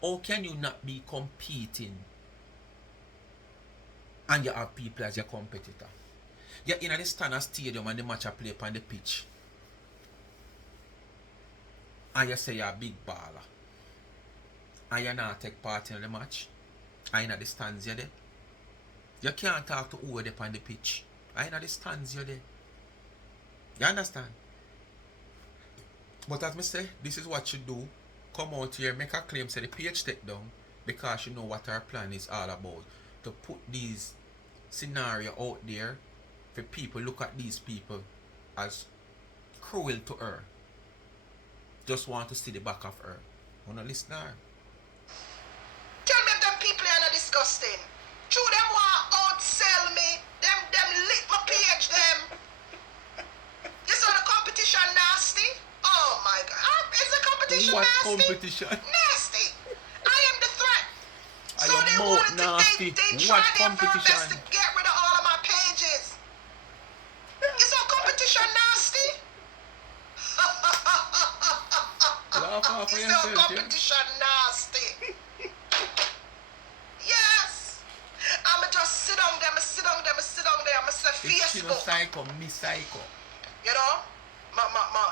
How can you not be competing and you have people as your competitor? You're in the standard stadium and the match are played on the pitch. And you say you're a big baller. And you not take part in the match. And you in the stands you're there. You can't talk to who there on the pitch. And in the stands you're there. You understand? But as I say, this is what you do. Come out here, make a claim, say the page take down, because you know what our plan is all about. To put these scenario out there for people look at these people as cruel to her. Just want to see the back of her. Wanna listen to her? Tell me if them people are not disgusting. True, them want outsell me. Them lick my page, them. You saw the competition nasty? Oh my God. Is the competition what nasty? Competition? Nasty. I am the threat. I So am they more wanted nasty. they What tried their very competition? best to get rid of all of my pages. Is our competition nasty? Laugh off Is yourself, our yeah? competition nasty? Yes. I'ma just sit down there, I'ma sit down there, I'ma say If she no Facebook. psycho, me psycho. You know?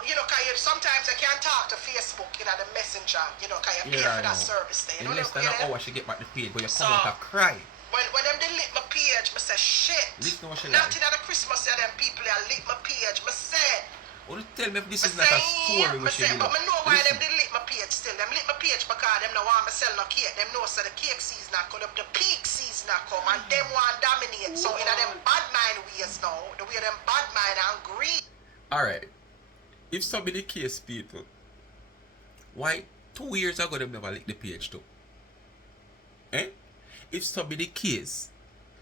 You know, cause sometimes I can't talk to Facebook, you know, the messenger, you know, cause you pay for that service there. You In know, less than an hour she get back the page, but you So, come out and cry. when them delete my page, I say shit. Listen to what she Not like. in the Christmas year, them people they delete my page. I say, Well, tell me if this is not a story we should but do. I know why Listen. them delete my page still. Them delete my page because them no want me sell no cake. Them know so the cake season not come, the peak season not come, and them want dominate. So in them bad mind ways now, the way them bad mind and greed. Alright. If somebody case people, why 2 years ago them never lick the page too? Eh? If somebody case,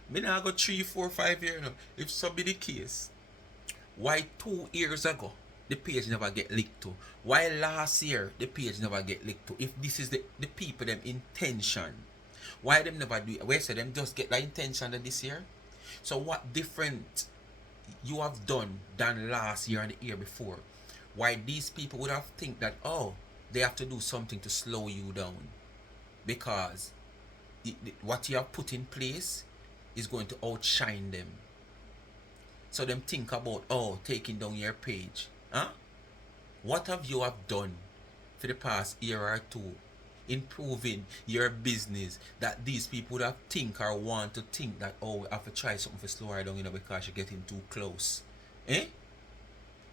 me now go 3, 4, 5 years now. If somebody case, why 2 years ago the page never get licked to? Why last year the page never get licked to? If this is the people them intention, why them never do it? Where say them just get the intention of this year? So what different you have done than last year and the year before? Why these people would have think that, oh, they have to do something to slow you down because what you have put in place is going to outshine them. So them think about, oh, taking down your page. Huh? What have you have done for the past year or two improving your business that these people would have think or want to think that, oh, we have to try something for slow her down, because you're getting too close. Eh?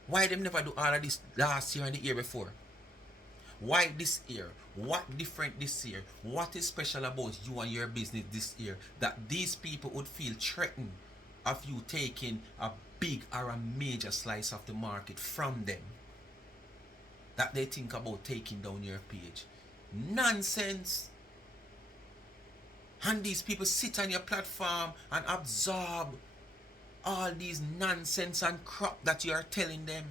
Why them never do all of this last year and the year before? Why this year? What different this year? What is special about you and your business this year that these people would feel threatened of you taking a big or a major slice of the market from them? That they think about taking down your page. Nonsense. And these people sit on your platform and absorb all these nonsense and crap that you are telling them.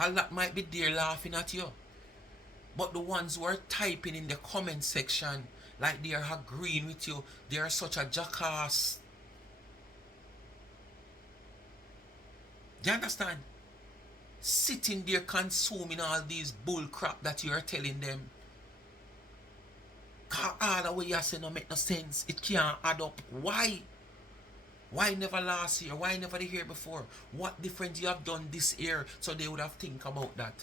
A lot might be there laughing at you, but the ones who are typing in the comment section like they are agreeing with you, they are such a jackass. Do you understand? Sitting there consuming all these bull crap that you are telling them. Cause all the way you say no make no sense. It can't add up. Why? Why never last year? Why never the year before? What difference you have done this year so they would have think about that?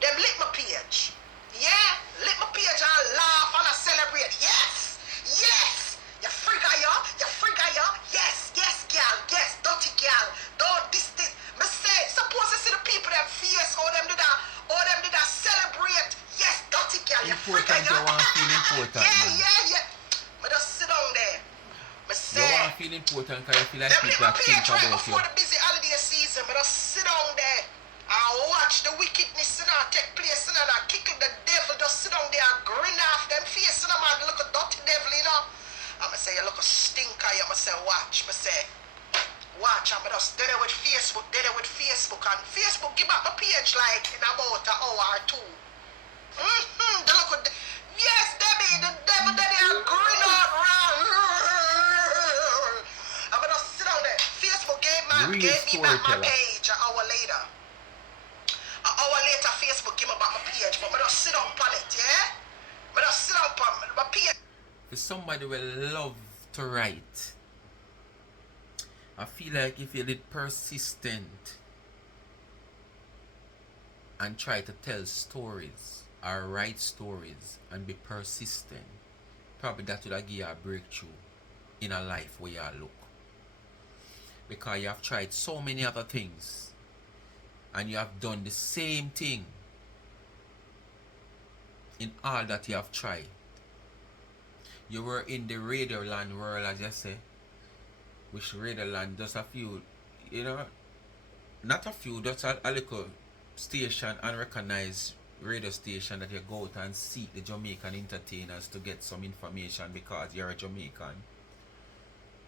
Them lick my page. Yeah, lick my page and laugh and I celebrate. Yes, yes. You frigga ya, Yes, yes, gal, yes, dirty gal. Don't this. Me say, suppose I see the people them face, all them did that celebrate. Yes, dirty gal, you frigga Important, you ya. want to feel important, man. Yeah. Me just sit down there. Me say, You want to feel important because you feel like them lick people my are thinking page right about you. before the busy holiday season. Me just sit down there and watch the wickedness take place and I kick the devil. Just sit down there and grin off them face and man look a dirty devil, you know. I'ma say you look a stinker. I'ma say watch. Me say watch. I'ma just dead it with Facebook. And Facebook give up a page like in about an hour or two. The look of yes, Debbie, the devil that they are grin out round. I'ma just sit down there. Facebook gave me back my page an hour later. An hour later, Facebook give me back my page, but I just sit down on it, yeah? I just sit down on my page. If somebody will love to write, I feel like if you're persistent and try to tell stories or write stories and be persistent, probably that would give you a breakthrough in a life where you look. Because you have tried so many other things and you have done the same thing in all that you have tried. You were in the radio land world, as you say, which radio land, just a few, not a few, just a little station, unrecognized radio station that you go out and seek the Jamaican entertainers to get some information because you're a Jamaican.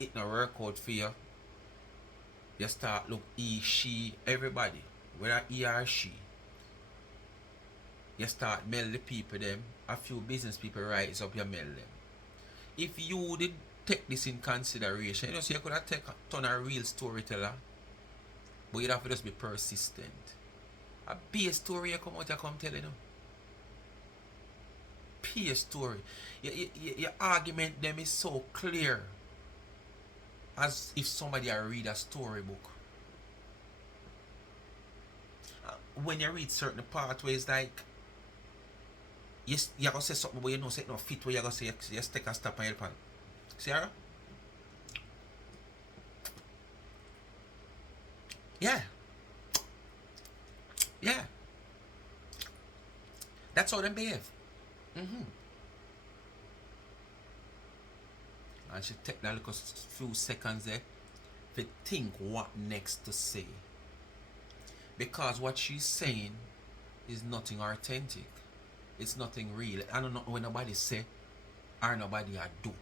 It not work out for you. You start look he, she, everybody, whether he or she. You start mail the people them, a few business people rise up, you mail them. If you did take this in consideration, so you could have taken a ton of real storyteller, but you'd have to just be persistent. A base story you come out, you come telling them. Base story. Your argument them is so clear, as if somebody had read a storybook. When you read certain pathways, like yes, you're gonna say something, but you know say it no fit where you're gonna say you just take a stop and help on. Sarah? Yeah. That's how them behave. And she take that little few seconds there to think what next to say. Because what she's saying is nothing authentic. It's nothing real. I don't know when nobody say or nobody do.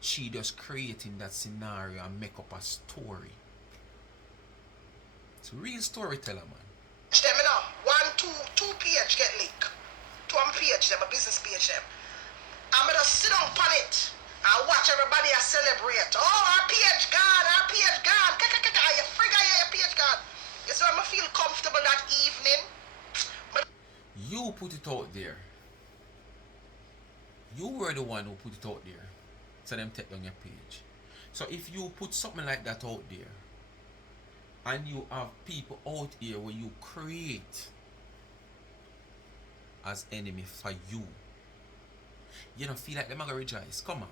She just creating that scenario and make up a story. It's a real storyteller, man. Them, you know, two page get leaked. Two on page them, a business page them. I'm gonna sit down on it and watch everybody celebrate. Oh, our page gone. You figure your page gone. You see, I'm gonna feel comfortable that evening. But you put it out there. You were the one who put it out there. So them take down your page. So if you put something like that out there, and you have people out here where you create as enemy for you, you don't feel like them are gonna rejoice. Come on.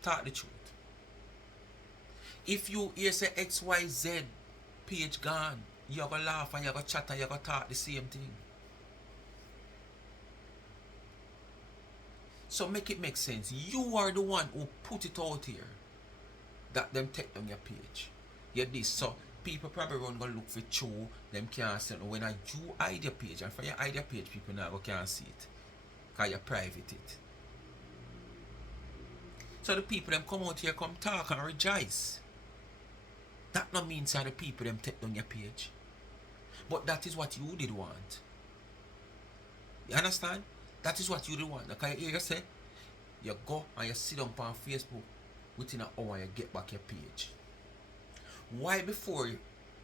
Talk the truth. If you hear say XYZ page gone, you're gonna laugh and you're gonna chat and you're gonna talk the same thing. So make it make sense. You are the one who put it out here that them take down your page. You this, so people probably run go look for you. Them can't see it. When you hide your page, and for you hide your page, people now can't see it. Because you private it. So the people them come out here, come talk and rejoice. That not means that the people them take down your page. But that is what you did want. You understand? That is what you did want. Like I hear you say, you go and you sit down on Facebook, within an hour you get back your page. Why before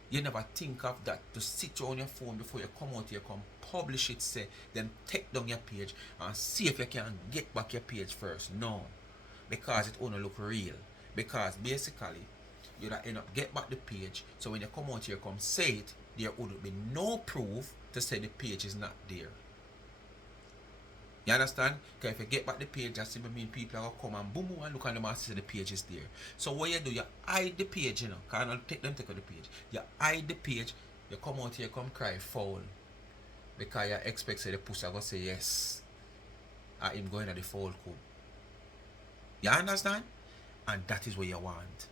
you never think of that, to sit on your phone before you come out here, come publish it, say, then take down your page and see if you can get back your page first? No. Because it only look real. Because basically, you'd end up get back the page, so when you come out here, come say it, there would be no proof to say the page is not there. You understand? Because if you get back the page, that simply means people are going to come and boom and look at them and see the page is there. So what you do, you hide the page, you know. Because I take out the page. You hide the page, you come out here, come cry foul. Because you expect say the pussy going to say yes. And him going at the foul club. You understand? And that is what you want.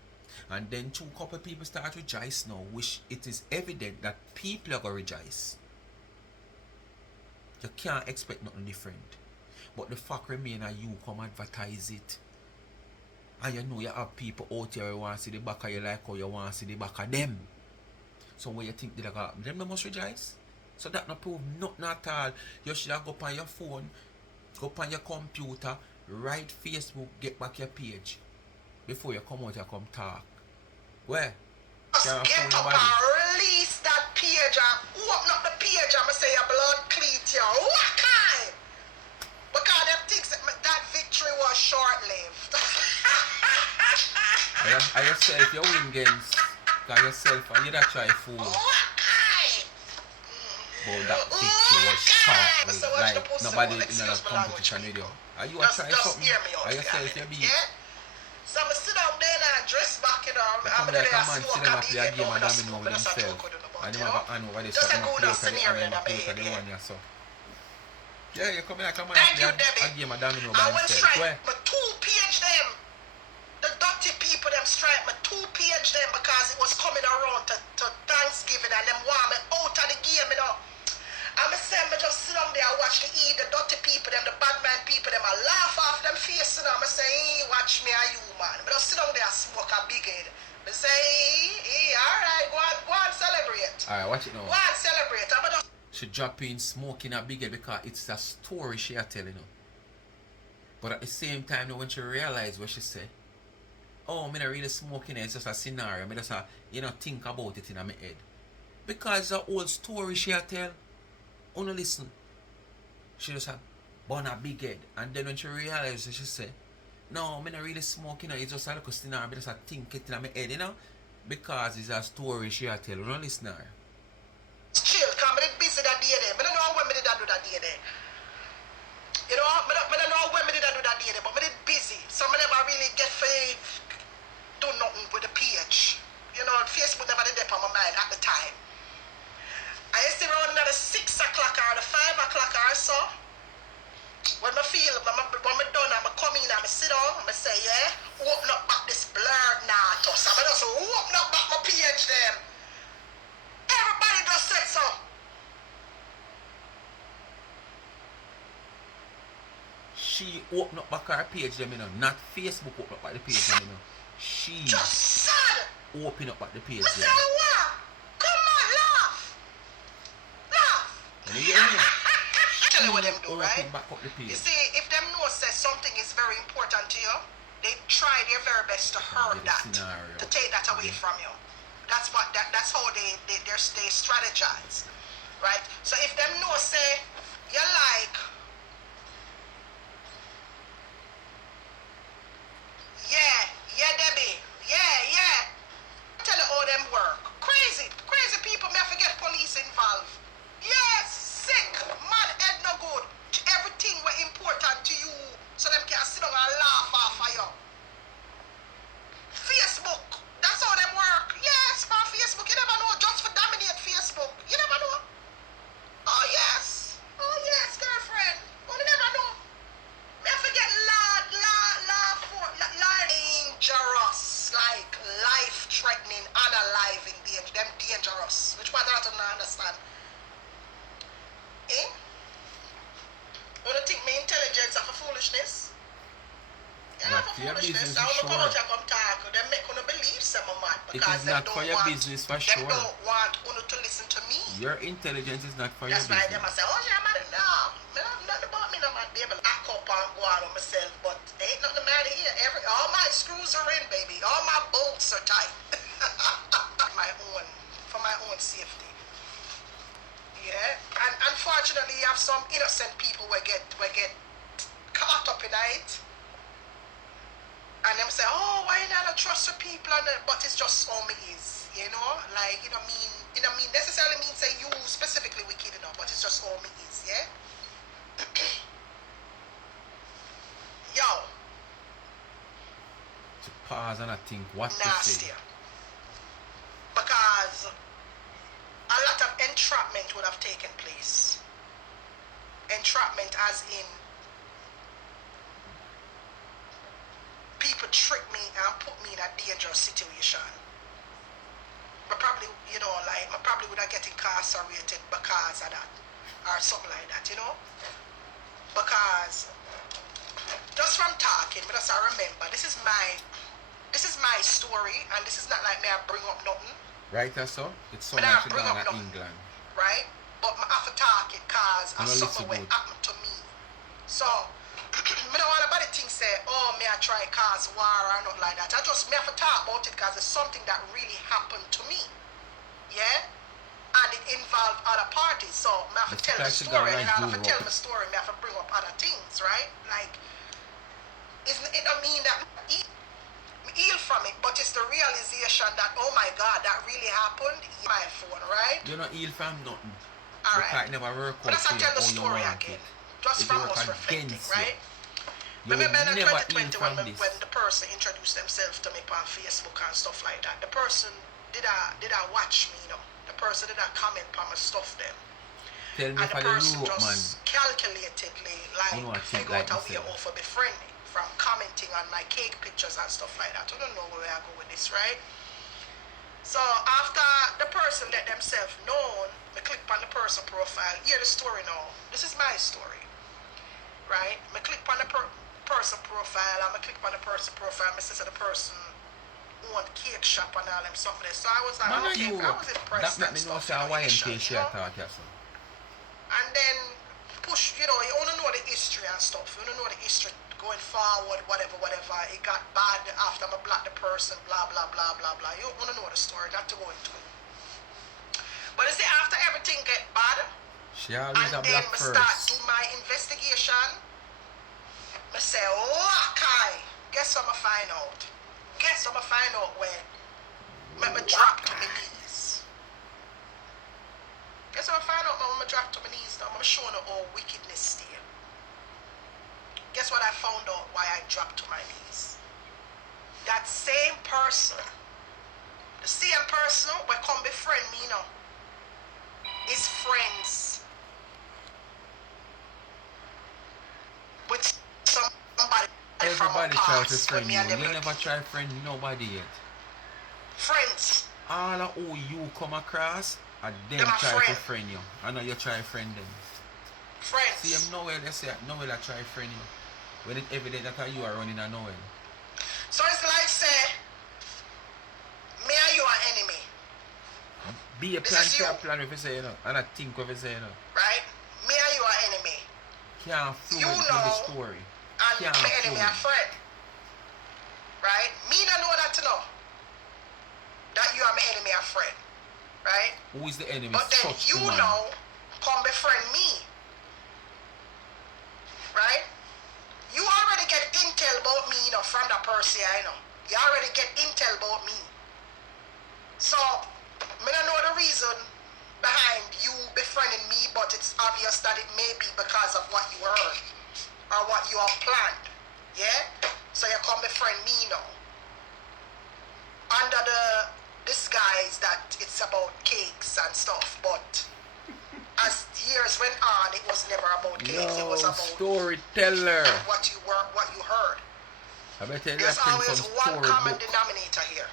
And then two couple people start to rejoice now, which it is evident that people are going to rejoice. You can't expect nothing different. But the fact remains that you come advertise it. And you know you have people out here who want to see the back of you like how you want to see the back of them. So what you think they're going to happen? Them they must rejoice. So that not prove nothing at all. You should have go up on your phone, go up on your computer, write Facebook, get back your page. Before you come out and come talk. Where? Just get up and release that page and open up the page and say your blood cleat you. Why? Because them thinks that victory was short-lived. I yourself, you win games. Because yourself, and you that try fool. But that victory was short-lived. So like nobody in a competition with you. Are you a try something? Are yourself, you be? So I'm sit down there and dress back, you know. I'm like a man sitting up play a game of domino with himself. And they have a hand over this and play the one you saw. Yeah, you come like a man play a game of domino by himself. Where? My two-page them. The dirty people them strike my two-page them because it was coming around to Thanksgiving and them want me out of the game, you know. I'm saying me just sit down there and watch the dirty people, them, the bad man people, them, I laugh off them face, you know. I'm saying, hey, watch me and you, man. I just sit down there and smoke a big head. I say, hey, alright, go on, celebrate. Alright, watch it now. Go on, celebrate. I'm just... She drop in smoking a big head because it's a story she are telling you. But at the same time, when she realize what she say, oh, me not really smoking it, it's just a scenario. Me just think about it in my head. Because the old story she are tell, only listen. She just had burn a big head. And then when she realized, she said, no, I'm not really smoking, it's just a little scenario, I just think it in my head, you know? Because it's a story she had tell, don't listen to her. Chill, because I did busy that day there. I don't know when I did do that day there. You know, I don't know when I did do that day there, but I did busy. So I never really get to do nothing with the page. You know, Facebook never did that on my mind at the time. I used to run at the 6 o'clock or the 5 o'clock or so. When I feel, when I'm done, I'm come in and I sit down and I say, yeah, open up back this blurred natus. I'm just open up back my page them. Everybody just said so. She open up back her page them, you know, not Facebook open up back the page them, you know. She just sad. Open up back the page them. What? Come on, laugh. And you hear me? Tell you what them do, right? Back up the page. You see, if them know says something is very important to you, they try their very best to hurt that, scenario. To take that away from you. That's what that's how they strategize, right? So if them know say you like, yeah, Debbie, yeah. Tell you how them work. Crazy people. Me have to get police involved. Yes, sick man, head no good. Everything were important to you, so them can sit down and laugh off of you. Facebook, that's how them work. Yes, on Facebook, you never know. Just for dominate Facebook, you never know. Oh yes, girlfriend. For your foolishness. business, I for wanna come sure. out and come talk. Them make you believe some of mad It because is them not for don't your want business, for them sure. don't want you to listen to me. Your intelligence is not for your That's why them I business. say, oh yeah, man, no, nothing about me, no man, be able to act up and go on with myself, but ain't nothing matter here. All my screws are in, baby. All my bolts are tight. my own, for my own safety. Yeah, and unfortunately, you have some innocent people who get caught up in it, and them say, oh, why you not trust the people? But it's just how me is, you know, like necessarily mean say you specifically wicked enough, but it's just how me is, yeah. Yo, To pause and I think what to nasty, say. because a lot of entrapment would have taken place. Entrapment as in people trick me and put me in a dangerous situation. But probably, I probably would have get incarcerated because of that. Or something like that, Because just from talking, but I remember this is my story, and this is not like me I bring up nothing. Right, that's so? It's so But much I bring up in nothing, England. right? But I have to talk it cause of something what good. happened to me. So me don't want nobody think say, oh, me I try cause war or nothing like that. I just me have to talk about it because it's something that really happened to me. Yeah? And it involved other parties. So me have to tell the story, and I have to tell my story, me have to bring up other things, right? Like, it don't mean that me heal from it, but it's the realization that, oh my God, that really happened. My phone, right? You're not heal from nothing. Alright. It never work But out that's for I you tell the how you story want again. it. Just It from work us reflecting, against right? You Remember in never heal 2020 from this. when the person introduced themselves to me on Facebook and stuff like that, the person did I watch me, The person did I comment on my stuff then. Tell me And the for the person Europe, man. just calculatedly figure out how we are over befriend me from commenting on my cake pictures and stuff like that. I don't know where I go with this, right? So after the person let themselves known, I click on the person profile, hear the story now. This is my story. Right? I click on the person profile, and I click on the person profile, I says the person owned cake shop and all them stuff there. So I was like, Man, okay, I was impressed that and me know stuff, say why initially, And then push, you wanna know the history and stuff. You wanna know the history going forward, whatever. It got bad after I blocked the person, blah blah blah blah blah. You wanna know the story, not to go into it. But you see, after everything get bad, and then I start do my investigation. I say, oh, Kai, guess what I find out? When I drop to my knees. Guess what I find out when I drop to my knees now? I'm showing you all wickedness still. Guess what I found out why I dropped to my knees? That same person, the same person will come befriend me, is friends with somebody. Everybody try to friend you. You never try friend nobody yet. Friends. All of who you come across, and them try to friend you. I know you try friend them. Friends. See them nowhere, they say nowhere that try friend you. When it's evident that you are running a nowhere. So it's like say, me and you are enemy. Be a plan for a plan if you say and I think if you say Right? Me and you are enemy. Can't fluent with the story. And my enemy are friend. Right? Me don't know that to know. That you are my enemy and friend. Right? Who is the enemy? But then you come befriend me. Right? You already get intel about me, from that person, You already get intel about me. So, I don't know the reason behind you befriending me, but it's obvious that it may be because of what you heard or what you have planned. Yeah? So you come befriend me now. Under the disguise that it's about cakes and stuff, but as years went on, it was never about cakes. It was about storyteller. What you heard. I bet you There's always one common denominator here,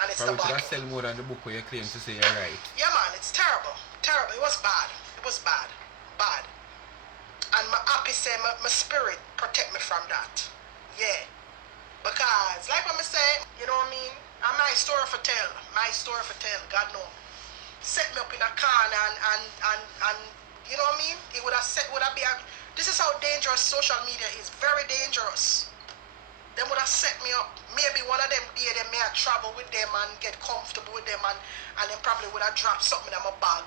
and it's the bottle. Sell more than the book where you claim to say you're right. Yeah, man, it's terrible. Terrible. It was bad. Bad. And my happy say my spirit protect me from that. Yeah. Because, like what I say, you know what I mean? I'm my story for tell. My story for tell. God know. Set me up in a corner and you know what I mean? It would have be a, this is how dangerous social media is. Very dangerous. They would have set me up. Maybe one of them day they may have travel with them and get comfortable with them and then probably would have dropped something in my bag.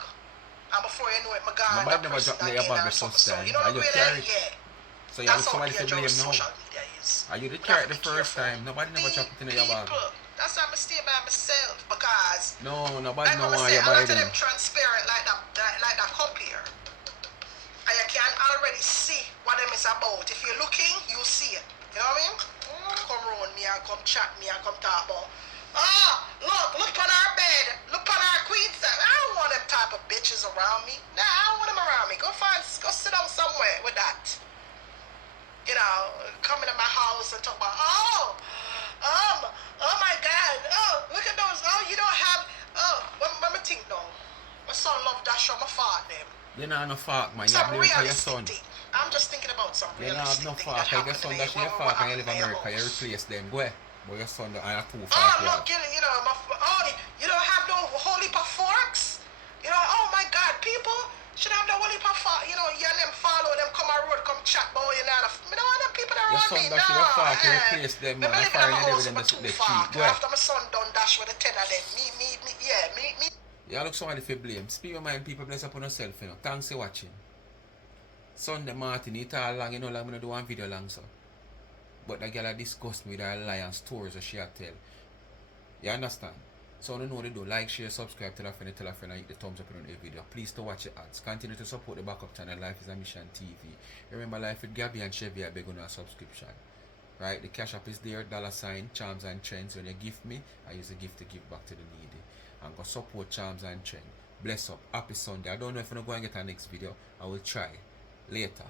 And before you know it, my God, that never person dropped in your again bag or the something. first So, time. you know Are what you I carry? mean? Yeah. So you That's look how somebody to blame dangerous now. social media is. Are you the We have carry to the be first careful. time? Nobody never dropped it in your bag. People. That's why I'm stay by myself because No, nobody like know what I why say, you a buy lot of them. them transparent like that couple here. And you can already see what them is about. If you're looking, you see it. You know what I mean? Come round me and come chat me and come talk about. Look on our bed. Look on our queen set. I don't want them type of bitches around me. Nah, I don't want them around me. Go sit down somewhere with that. You know, come into my house and talk about, oh my God, look at those, you don't have, what me think now? My son love that show, my father them. You know no fuck man, you Some blame for your realistic son. thing. I'm just thinking about some You know have realistic no thing that fuck, your happened son in dash your what fuck and you happened live in your America, you house. replace them, go ahead. But your son and a 2 Oh, fuck you look, have. you know, you don't have no whole heap of forks? You know, oh my God, people should have no whole heap of forks. You know, you and them follow them, come on road, come chat, boy, you know, me don't want them people Your around son me, dash your fuck, you no, replace them me man, and living in foreign my you there with house them with the too cheat, far. go ahead. After my son done dash with the 10 of them, me. You look somebody for blame. Speak your mind, people bless upon yourself, you know. Thanks for watching. Sunday Martin, it all long, you know, like I'm gonna do one video long so. But the girl disgust me with her lie and stories that she a tell. You understand? So I know what they do. Like, share, subscribe, tell a friend, and hit the thumbs up on every video. Please to watch the ads. Continue to support the backup channel Life is a Mission TV. Remember Life with Gabby and Chevy, I beg on a subscription. Right? The cash app is there, $, Charms and Trends. When you gift me, I use the gift to give back to the needy. And go support Charms and Trends. Bless up. Happy Sunday. I don't know if I'm going to go and get our next video. I will try. Later.